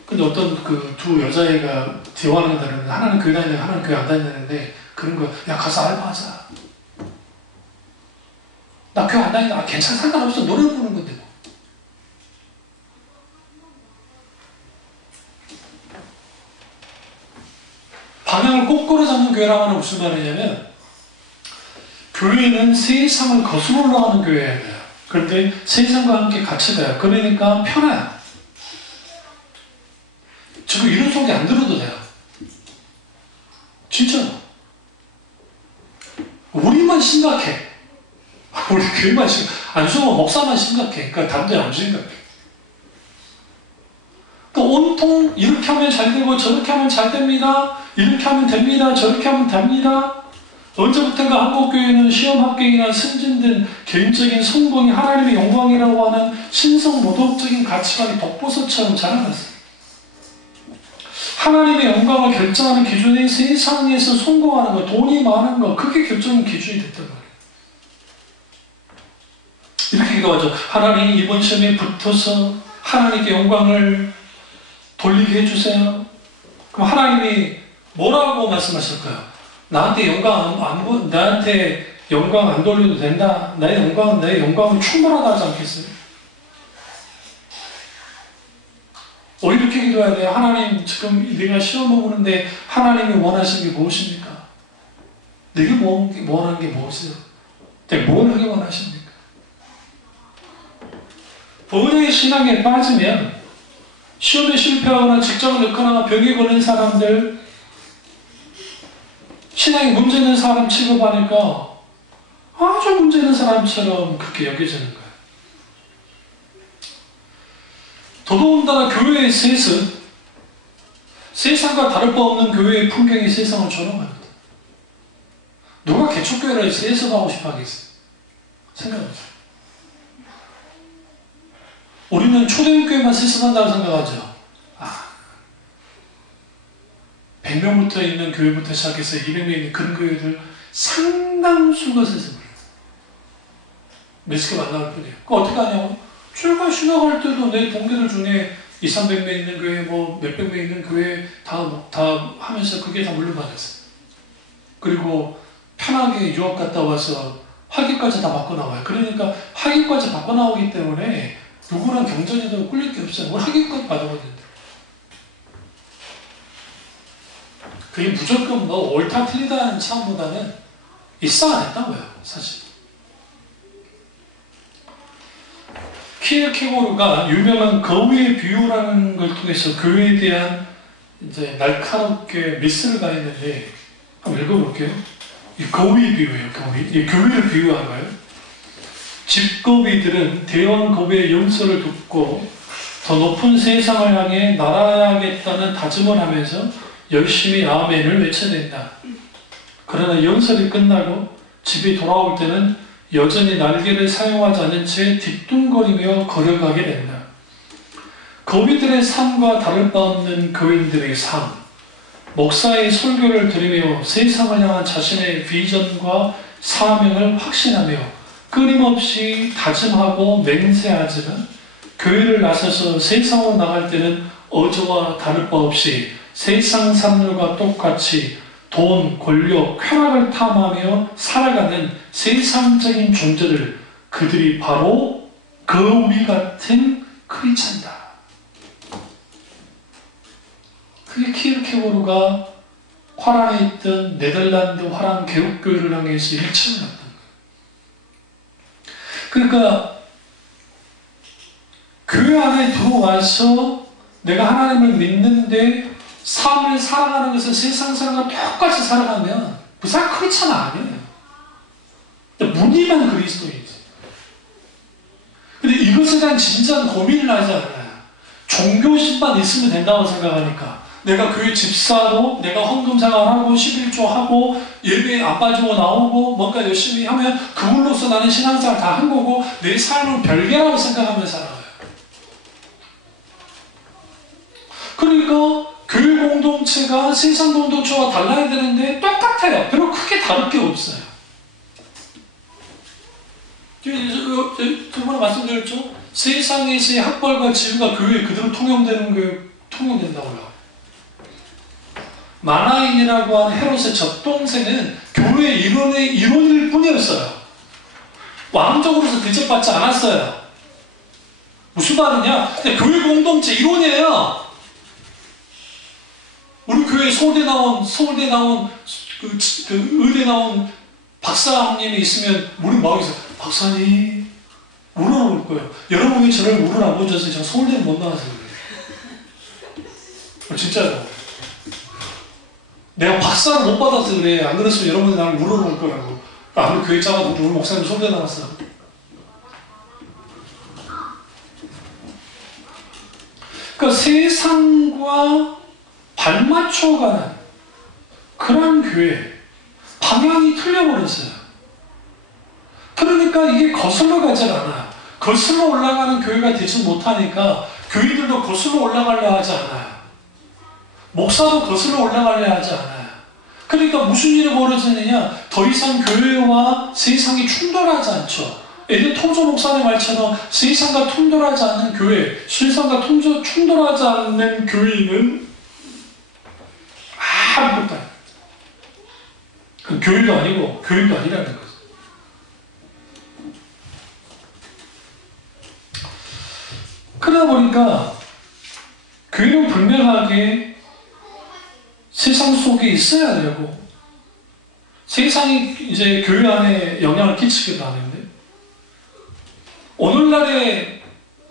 근데 어떤 그 두 여자애가 대화하는 거 다른데 하나는 교회 다니는데 하나는 교회 안 다니는데 그런 거 야 가서 알바하자. 나 교회 안 다니는데 괜찮아 상관없어 노래 부르는 건데 뭐. 방향을 거꾸로 잡는 교회라고 하는 무슨 말이냐면 교회는 세상을 거슬러 올라가는 교회예요. 그런데 세상과 함께 같이 가요. 그러니까 편해요. 지금 이런 소리 안 들어도 돼요. 진짜로. 우리만 심각해. 우리 교회만 심각해. 안수호 목사만 심각해. 그러니까 다른 데는 안 심각해. 그러니까 온통 이렇게 하면 잘 되고 저렇게 하면 잘 됩니다. 이렇게 하면 됩니다. 저렇게 하면 됩니다. 언제부턴가 한국교회는 시험 합격이나 승진된 개인적인 성공이 하나님의 영광이라고 하는 신성 모독적인 가치관이 독보서처럼 자라났어요. 하나님의 영광을 결정하는 기준이 세상에서 성공하는 거, 돈이 많은 거, 그게 결정인 기준이 됐단 말이에요. 이렇게 기도하죠. 하나님 이번 시험에 붙어서 하나님께 영광을 돌리게 해주세요. 그럼 하나님이 뭐라고 말씀하실까요? 나한테 영광 안 돌려도 된다. 내 영광은 충분하다 하지 않겠어요? 이렇게 기도해야 돼요. 하나님, 지금 내가 시험을 보는데 하나님이 원하시는 게 무엇입니까? 내가 원하는 게 무엇이에요? 내가 뭘 하기 원하십니까? 본인의 신앙에 빠지면 시험에 실패하거나 직장을 잃거나 병에 걸린 사람들, 신앙에 문제 있는 사람 취급하니까 아주 문제 있는 사람처럼 그렇게 여겨지는 거예요. 더더군다나 교회의 셋은 세상과 다를 바 없는 교회의 풍경이 세상을 조롱합니다. 누가 개척교회를 셋을 하고 싶어 하겠어요? 생각해보세요. 우리는 초대교회만 셋을 한다고 생각하죠. 100명부터 있는 교회부터 시작해서 200명 있는 그런 교회들 상당수가 셋을 해요. 몇 개 만나올 뿐이에요. 그거 어떻게 하냐고? 제가 신학할 때도 내 동기들 중에 200~300명 있는 교회, 뭐 몇백 명 있는 교회 다 하면서 그게 다 물려받았어요. 그리고 편하게 유학 갔다 와서 학위까지 다 받고 나와요. 그러니까 학위까지 받고 나오기 때문에 누구랑 경전에도 꿀릴 게 없어요. 뭘 학위까지 받아보는데. 그게 무조건 뭐 옳다 틀리다는 차원보다는 일상안했다고요, 사실. 키르케고르가 유명한 거위의 비유라는 걸 통해서 교회에 대한 이제 날카롭게 메시를 가했는데 한번 읽어볼게요. 이 거위 비유예요, 거위. 이 교회를 비유한 거예요. 집거위들은 대왕 거위의 연설을 듣고 더 높은 세상을 향해 날아야겠다는 다짐을 하면서 열심히 아멘을 외쳐댄다. 그러나 연설이 끝나고 집에 돌아올 때는 여전히 날개를 사용하지 않은 채 뒤뚱거리며 걸어가게 된다. 거위들의 삶과 다를 바 없는 교인들의 삶, 목사의 설교를 들으며 세상을 향한 자신의 비전과 사명을 확신하며 끊임없이 다짐하고 맹세하지만 교회를 나서서 세상으로 나갈 때는 어제와 다를 바 없이 세상 사람들과 똑같이 돈, 권력, 쾌락을 탐하며 살아가는 세상적인 존재들, 그들이 바로 거위 같은 크리스찬이다. 그게 키르케고르가 화란에 있던 네덜란드 화란 개혁교회를 향해서 일침을 했던 거예요. 그러니까 교회 안에 들어와서 내가 하나님을 믿는데 삶을 살아가는 것은 세상 사람과 똑같이 살아가면 그 사람 크리스찬 아니에요. 무늬만 그리스도이지. 근데 이것에 대한 진지한 고민을 하지 않아요. 종교심만 있으면 된다고 생각하니까 내가 교회 집사로 내가 헌금 생활하고 11조 하고 예배 안 빠지고 나오고 뭔가 열심히 하면 그걸로서 나는 신앙생활 다 한 거고 내 삶은 별개라고 생각하며 살아가요. 그러니까 교회 공동체가 세상 공동체와 달라야 되는데 똑같아요. 별로 크게 다를 게 없어요. 두 번에 말씀드렸죠? 세상에서의 학벌과 지위가 교회에 그대로 통용된다고요. 마나인이라고 하는 헤롯의 젖동생은 교회 일원일 뿐이었어요. 왕족으로서 대접받지 않았어요. 무슨 말이냐? 교회 공동체 일원이에요. 우리 교회 서울대 나온 의대 나온 박사님이 있으면 우리 마음에서 박사님 우러나올 거예요. 여러분이 저를 우러나 못 줬어요. 제가 서울대는 못 나와서 그래요. 진짜로. 내가 박사를 못 받아서 그래. 안 그랬으면 여러분이 나를 우러나올 거라고. 아무리 교회 작아도 우리 목사님 서울대 나왔어. 그러니까 세상과 발맞춰가는 그런 교회 방향이 틀려버렸어요. 그러니까 이게 거슬러 가질 않아요. 거슬러 올라가는 교회가 되지 못하니까 교인들도 거슬러 올라가려 하지 않아요. 목사도 거슬러 올라가려 하지 않아요. 그러니까 무슨 일이 벌어지느냐? 더 이상 교회와 세상이 충돌하지 않죠. 에덴 토조 목사님 말처럼 세상과 충돌하지 않는 교회, 세상과 충돌하지 않는 교회는 아무것도 아니에요. 그 교회도 아니고 교인도 아니라는 거죠. 그러다 보니까 교회는 분명하게 세상 속에 있어야 되고 세상이 이제 교회 안에 영향을 끼치기도 하는데 오늘날의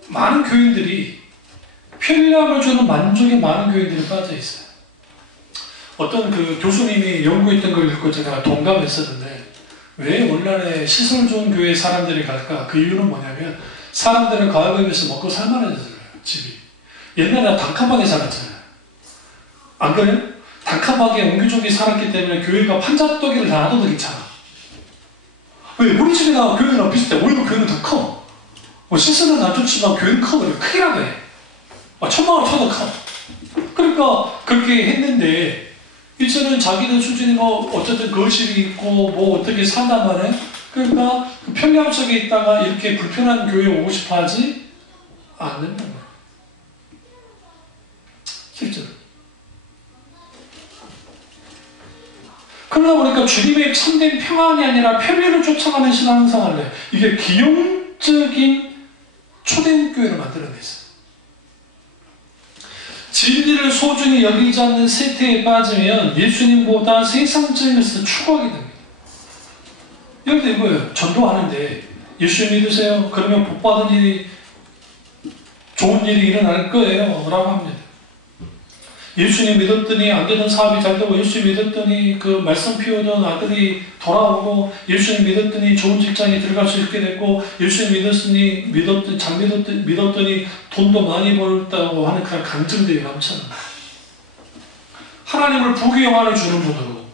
많은 교인들이 편리함을 주는 만족에 많은 교인들이 빠져 있어요. 어떤 그 교수님이 연구했던 걸 읽고 제가 동감했었는데 왜 오늘날에 시설 좋은 교회에 사람들이 갈까? 그 이유는 뭐냐면 사람들은 가을급에서 먹고 살만해졌어요. 집이. 옛날에 단칸방에 살았잖아요. 안 그래요? 단칸방에 옹기종기 살았기 때문에 교회가 판잣더기를 다 놔둬도 괜찮아. 왜? 우리 집이나 교회랑 비슷해. 오히려 교회는 더 커. 뭐 시설은 안 좋지만 교회는 커. 크기라고 해. 1000만 원 쳐도 커. 그러니까 그렇게 했는데 이제는 자기들 수준이 뭐 어쨌든 거실이 있고 뭐 어떻게 산단 말이에요. 그러니까 그 편리함 속에 있다가 이렇게 불편한 교회에 오고 싶어 하지 않는다는 거예요. 실제로. 그러다 보니까 주님의 참된 평안이 아니라 편리를 쫓아가는 신앙생활을 해요. 이게 기용적인 초대형 교회를 만들어냈어요. 진리를 소중히 여기지 않는 세태에 빠지면 예수님보다 세상적인 것을 추구하게 됩니다. 예를 들어 이거예요. 전도하는데 예수 믿으세요. 그러면 복받은 일이 좋은 일이 일어날 거예요. 라고 합니다. 예수님 믿었더니 안 되던 사업이 잘 되고 예수님 믿었더니 그 말씀 피우던 아들이 돌아오고 예수님 믿었더니 좋은 직장에 들어갈 수 있게 됐고 예수님 믿었더니 돈도 많이 벌었다고 하는 그런 강증들이 많잖아요. 하나님을 부귀영화를 주는 분으로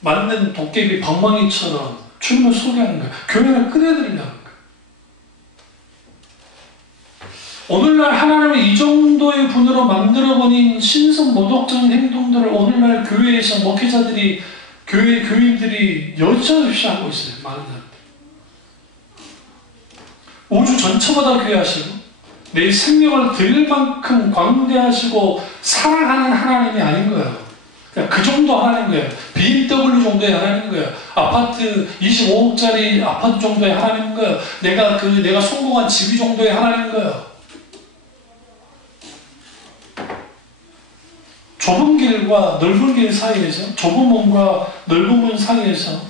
맞는 도깨비 방망이처럼 주님을 소개하는 거예요. 교회를 끌어들이려는 거예요. 오늘날 하나님이 이 정도의 분으로 만들어버린 신성 모독적인 행동들을 오늘날 교회에서 목회자들이, 교회 교인들이 여전없이 하고 있어요. 많은 사람들. 우주 전체보다 귀하시고 내 생명을 드릴 만큼 광대하시고 사랑하는 하나님이 아닌 거예요. 그러니까 그 정도 하나님 거예요. BMW 정도의 하나님 거예요. 아파트 25억짜리 아파트 정도의 하나님 거예요. 내가 성공한 집이 정도의 하나님 거예요. 좁은 길과 넓은 길 사이에서, 좁은 문과 넓은 문 사이에서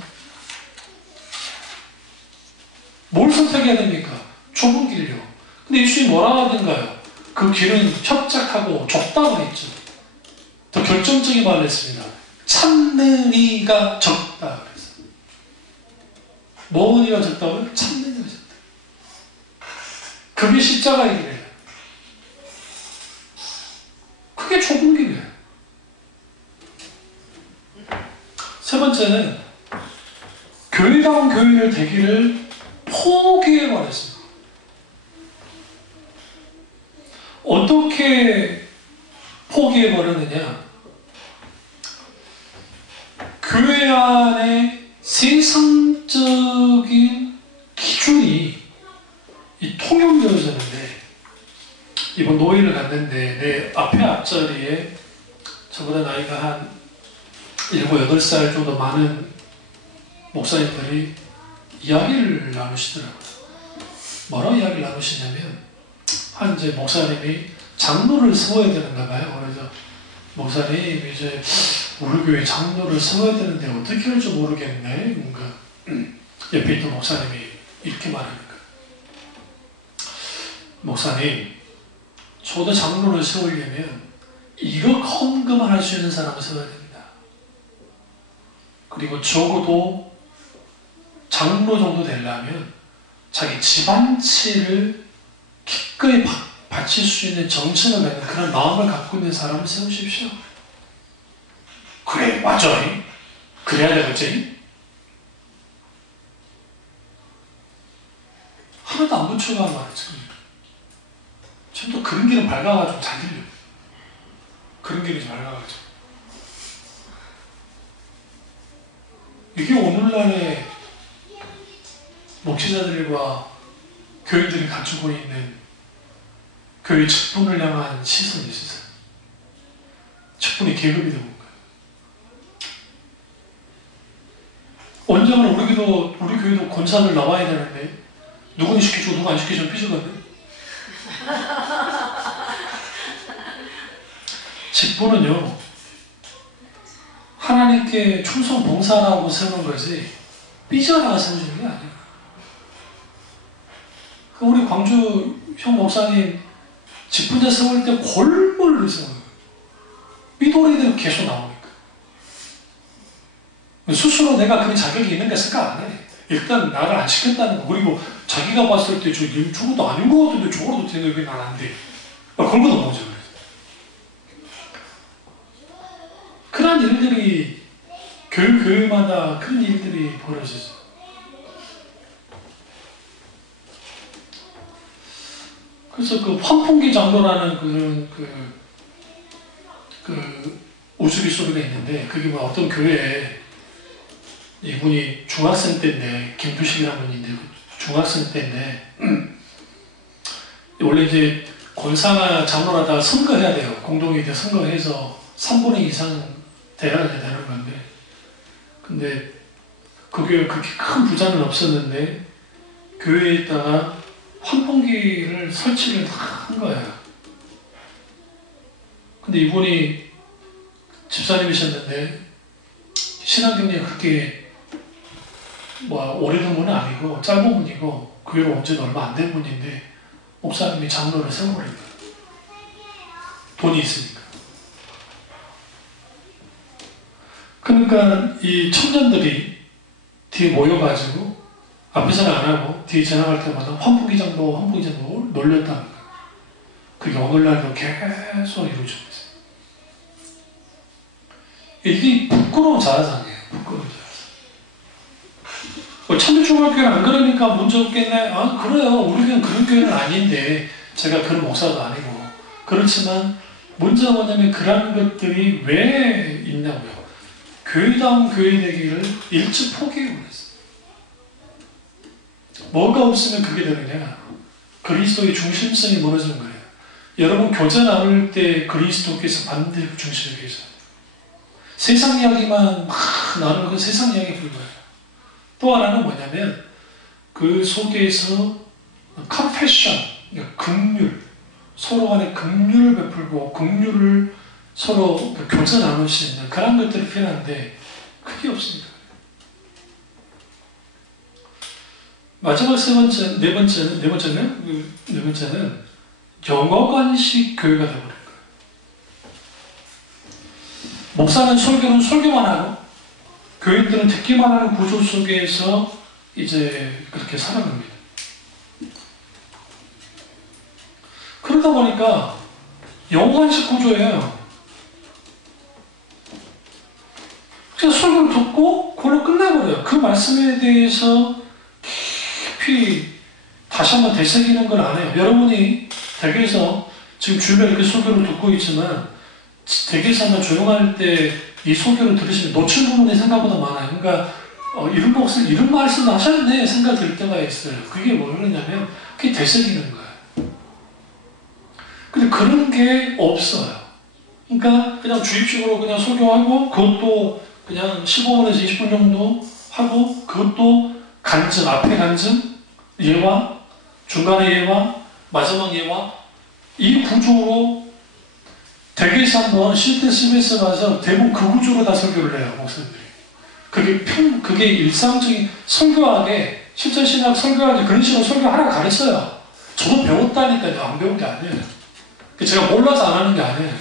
뭘 선택해야 됩니까? 좁은 길요. 근데 예수님이 뭐라 하던가요? 그 길은 협착하고 좁다고 그랬죠. 더 결정적인 말을 했습니다. 찾는 이가 적다 그랬어요. 뭐는 이가 적다고요? 찾는 이가 적다. 그게 십자가의 길이에요. 그게 좁은 길이에요. 세 번째는 교회다운 교회를 되기를 포기해버렸습니다. 어떻게 포기해버렸느냐? 교회 안에 세상적인 기준이 통용되어졌는데, 이번 노예를 갔는데 내 앞에 앞자리에 저보다 나이가 한 7, 8살 정도 많은 목사님들이 이야기를 나누시더라고요. 뭐라고 이야기를 나누시냐면, 한 이제 목사님이 장로를 세워야 되는가 봐요. 그래서 목사님, 이제 우리 교회 장로를 세워야 되는데 어떻게 할지 모르겠네. 뭔가 옆에 있던 목사님이 이렇게 말하니까, 목사님, 저도 장로를 세우려면 이거 헌금을 할 수 있는 사람을 세워야 됩니다. 그리고 적어도 장로 정도 되려면 자기 집안치를 기꺼이 바칠 수 있는 정신을 갖는 그런 마음을 갖고 있는 사람을 세우십시오. 그래, 맞아. 그래야 되겠지? 하나도 안 붙여가는 말이죠. 전또 그런 길은 밝아가지고 잘 들려요. 그런 길이 밝아가지고. 이게 오늘날의 목회자들과 교인들이 가지고 있는 교회 직분을 향한 시선이 있어요. 직분이 계급이 되는 거예요. 언젠가는 우리 교회도 권사들 나와야 되는데, 누구는 시켜주고 누구 안 시켜주면 삐지거든. 직분은요, 하나님께 충성 봉사라고 세우는 거지 삐져나가 세우는 게 아니에요. 우리 광주 형 목사님 직분자 세울 때 골몰을 세워요. 삐돌이들 계속 나오니까. 스스로 내가 그 자격이 있는가 생각 안 해. 일단 나를 안 시켰다는 거. 그리고 자기가 봤을 때 저것도 아닌 것 같은데 저거도 되는데 왜 난 안 돼. 걸고 넘어오죠. 그런 일들이 교회마다 그런 일들이 벌어지죠. 그래서 그 환풍기 장로라는 그 우스갯소리가 있는데, 그게 뭐 어떤 교회에 이분이 중학생 때인데, 김두식이라는 분인데 중학생 때인데 원래 이제 권사나 장로라다가 선거해야 돼요. 공동이 돼 선거해서 3분의 2 이상 돼야 되는 건데, 근데 그 교회 그렇게 큰 부자는 없었는데 교회에다가 환풍기를 설치를 한 거예요. 근데 이분이 집사님이셨는데 신앙 경력이 그렇게 오래된 분은 아니고 짧은 분이고, 교회로 온 지도 얼마 안 된 분인데 목사님이 장로를 세워버린 거예요. 돈이 있으니까. 그러니까 이 청년들이 뒤에 모여가지고 앞에서는 안 하고 뒤에 지나갈 때마다 환풍기 장로 놀렸다는 거예요. 그게 오늘날도 계속 이루어지고 있어요. 이게 부끄러운 자아상이에요. 부끄러운 자아상. 참여중앙교회는 안 그러니까 문제 없겠네. 아, 그래요. 우리 교회는 그런 교회는 아닌데, 제가 그런 목사도 아니고. 그렇지만, 문제가 뭐냐면, 그런 것들이 왜 있냐고요. 교회다운 교회 되기를 일찍 포기해버렸어요. 뭐가 없으면 그게 되느냐? 그리스도의 중심성이 무너지는 거예요. 여러분, 교제 나눌 때 그리스도께서 반드시 중심에 계셔요. 세상 이야기만 막 나누는 건 세상 이야기에 불과해요. 또 하나는 뭐냐면 그 속에서 컴패션, 긍휼, 서로 간에 긍휼을 베풀고 긍휼을 서로 교제 나눌 수 있는 그런 것들이 필요한데 그게 없습니다. 마지막 네 번째는 영어관식 교회가 되어버린 거예요. 목사는 설교는 설교만 하고 교인들은 듣기만 하는 구조 속에서 이제 그렇게 살아갑니다. 그러다 보니까 영어관식 구조예요. 그냥 설교를 듣고 그걸로 끝나버려요. 그 말씀에 대해서 깊이 다시 한번 되새기는 걸 안 해요. 여러분이 댁에서 지금 주변에 이렇게 설교를 듣고 있지만 댁에서 한번 조용할 때 이 설교를 들으시면 놓친 부분이 생각보다 많아요. 그러니까 이런 말씀 하셨네 생각 들 때가 있어요. 그게 뭐냐면 그게 되새기는 거예요. 근데 그런 게 없어요. 그러니까 그냥 주입식으로 그냥 설교하고 그것도 그냥 15분에서 20분 정도 하고 그것도 간증, 앞에 간증, 예화, 중간에 예화, 마지막 예화 이 구조로 댁에서 한번 쉴 때 CBS 가서 대부분 그 구조로 다 설교를 해요. 목사님들이. 그게 일상적인 설교하게 실전신학 설교하게 그런 식으로 설교하라 가르쳐요. 저도 배웠다니까요. 안 배운 게 아니에요. 제가 몰라서 안 하는 게 아니에요.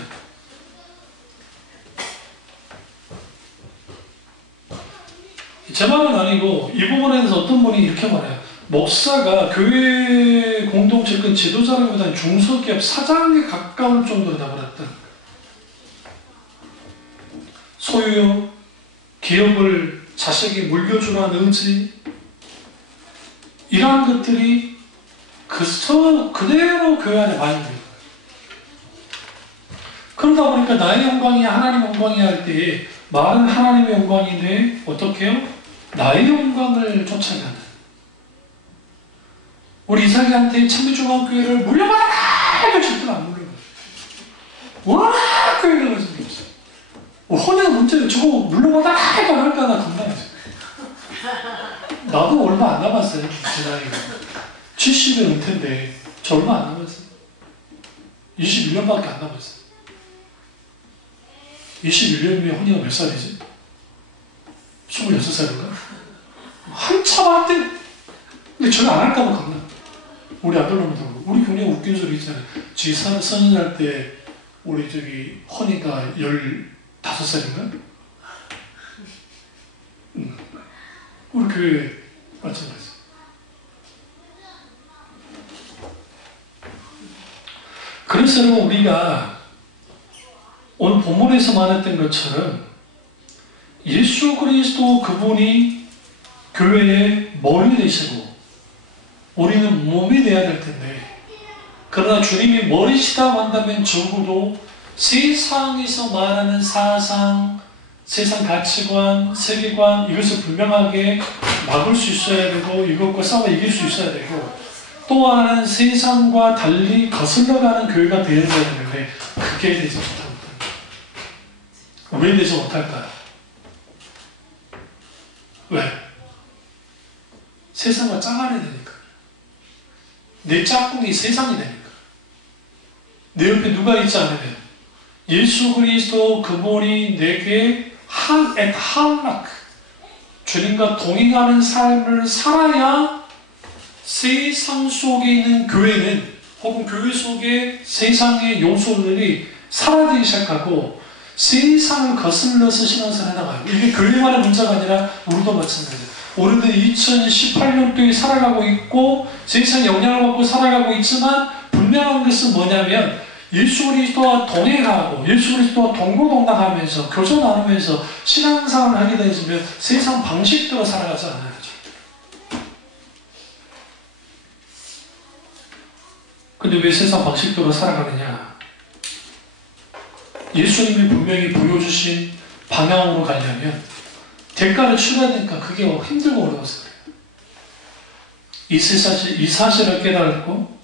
제 말은 아니고 이 부분에 대해서 어떤 분이 이렇게 말해요. 목사가 교회 공동체 그 지도자라기보다는 중소기업 사장에 가까울 정도로 나버렸다. 소유욕, 기업을 자식에게 물려주라는 의지 이러한 것들이 그대로 교회 안에 많이 있는 거예요. 그러다 보니까 나의 영광이 하나님 영광이 할 때 말은 하나님의 영광인데 어떻게 해요? 나의 영광을 쫓아가는 우리 이삭이한테 참여중앙교회를 물려받아라! 이렇게 절대로 안 물려받아요. 워낙 교회가 그랬습니다. 혼자 문제는 저거 물려받아라! 해도 안 할까 나 겁나요. 나도 얼마 안 남았어요. 제 나이가 70에 은퇴인데 저 얼마 안 남았어요. 21년밖에 안 남았어요. 21년이면 혼이가 몇 살이지? 26살인가? 한참 할 때 근데 저거 안 할까봐 겁나. 우리 아들 놈도 우리 교회 웃긴 소리 있잖아요. 지 선언할 때 우리 저기 허니가 15살인가? 우리 교회 마찬가지. 그래서 여러분 우리가 오늘 본문에서 말했던 것처럼 예수 그리스도 그분이 교회의 머리 되시고 우리는 몸이 되어야 될 텐데 그러나 주님이 머리시다고 한다면 적어도 세상에서 말하는 사상, 세상 가치관, 세계관 이것을 분명하게 막을 수 있어야 되고 이것과 싸워 이길 수 있어야 되고 또 하나는 세상과 달리 거슬러가는 교회가 되어야 되는데 그게 되지 못합니다. 왜 되지 못할까요? 왜? 세상과 짱아리 되니까. 내 짝꿍이 세상이 되니까. 내 옆에 누가 있지 않으면 예수 그리스도 그분이 내게 할락 주님과 동행하는 삶을 살아야 세상 속에 있는 교회는 혹은 교회 속에 세상의 요소들이 사라지기 시작하고 세상을 거슬러서 신앙생활을 해나가요. 이게 교회만의 문제가 아니라 우리도 마찬가지예요. 우리도 2018년도에 살아가고 있고 세상에 영향을 받고 살아가고 있지만 분명한 것은 뭐냐면 예수 그리스도와 동행하고 예수 그리스도와 동고동락하면서 교제 나누면서 신앙생활을 하게 되면 세상 방식대로 살아가지 않아요. 근데 왜 세상 방식대로 살아가느냐? 예수님이 분명히 보여주신 방향으로 가려면 대가를 치러야 되니까 그게 힘들고 어려워서 그래요. 이 사실을 깨달고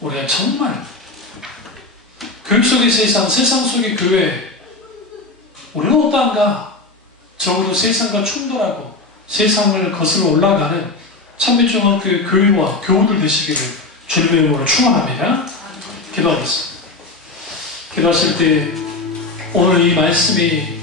우리가 정말 교육 속의 세상 속의 교회, 우리는 어떠한가? 적어도 세상과 충돌하고 세상을 거슬러 올라가는 참빛중앙교회 교회와 교우들 되시기를 주님의 이름으로 축원합니다. 기도하겠습니다. 기도하실 때 오늘 이 말씀이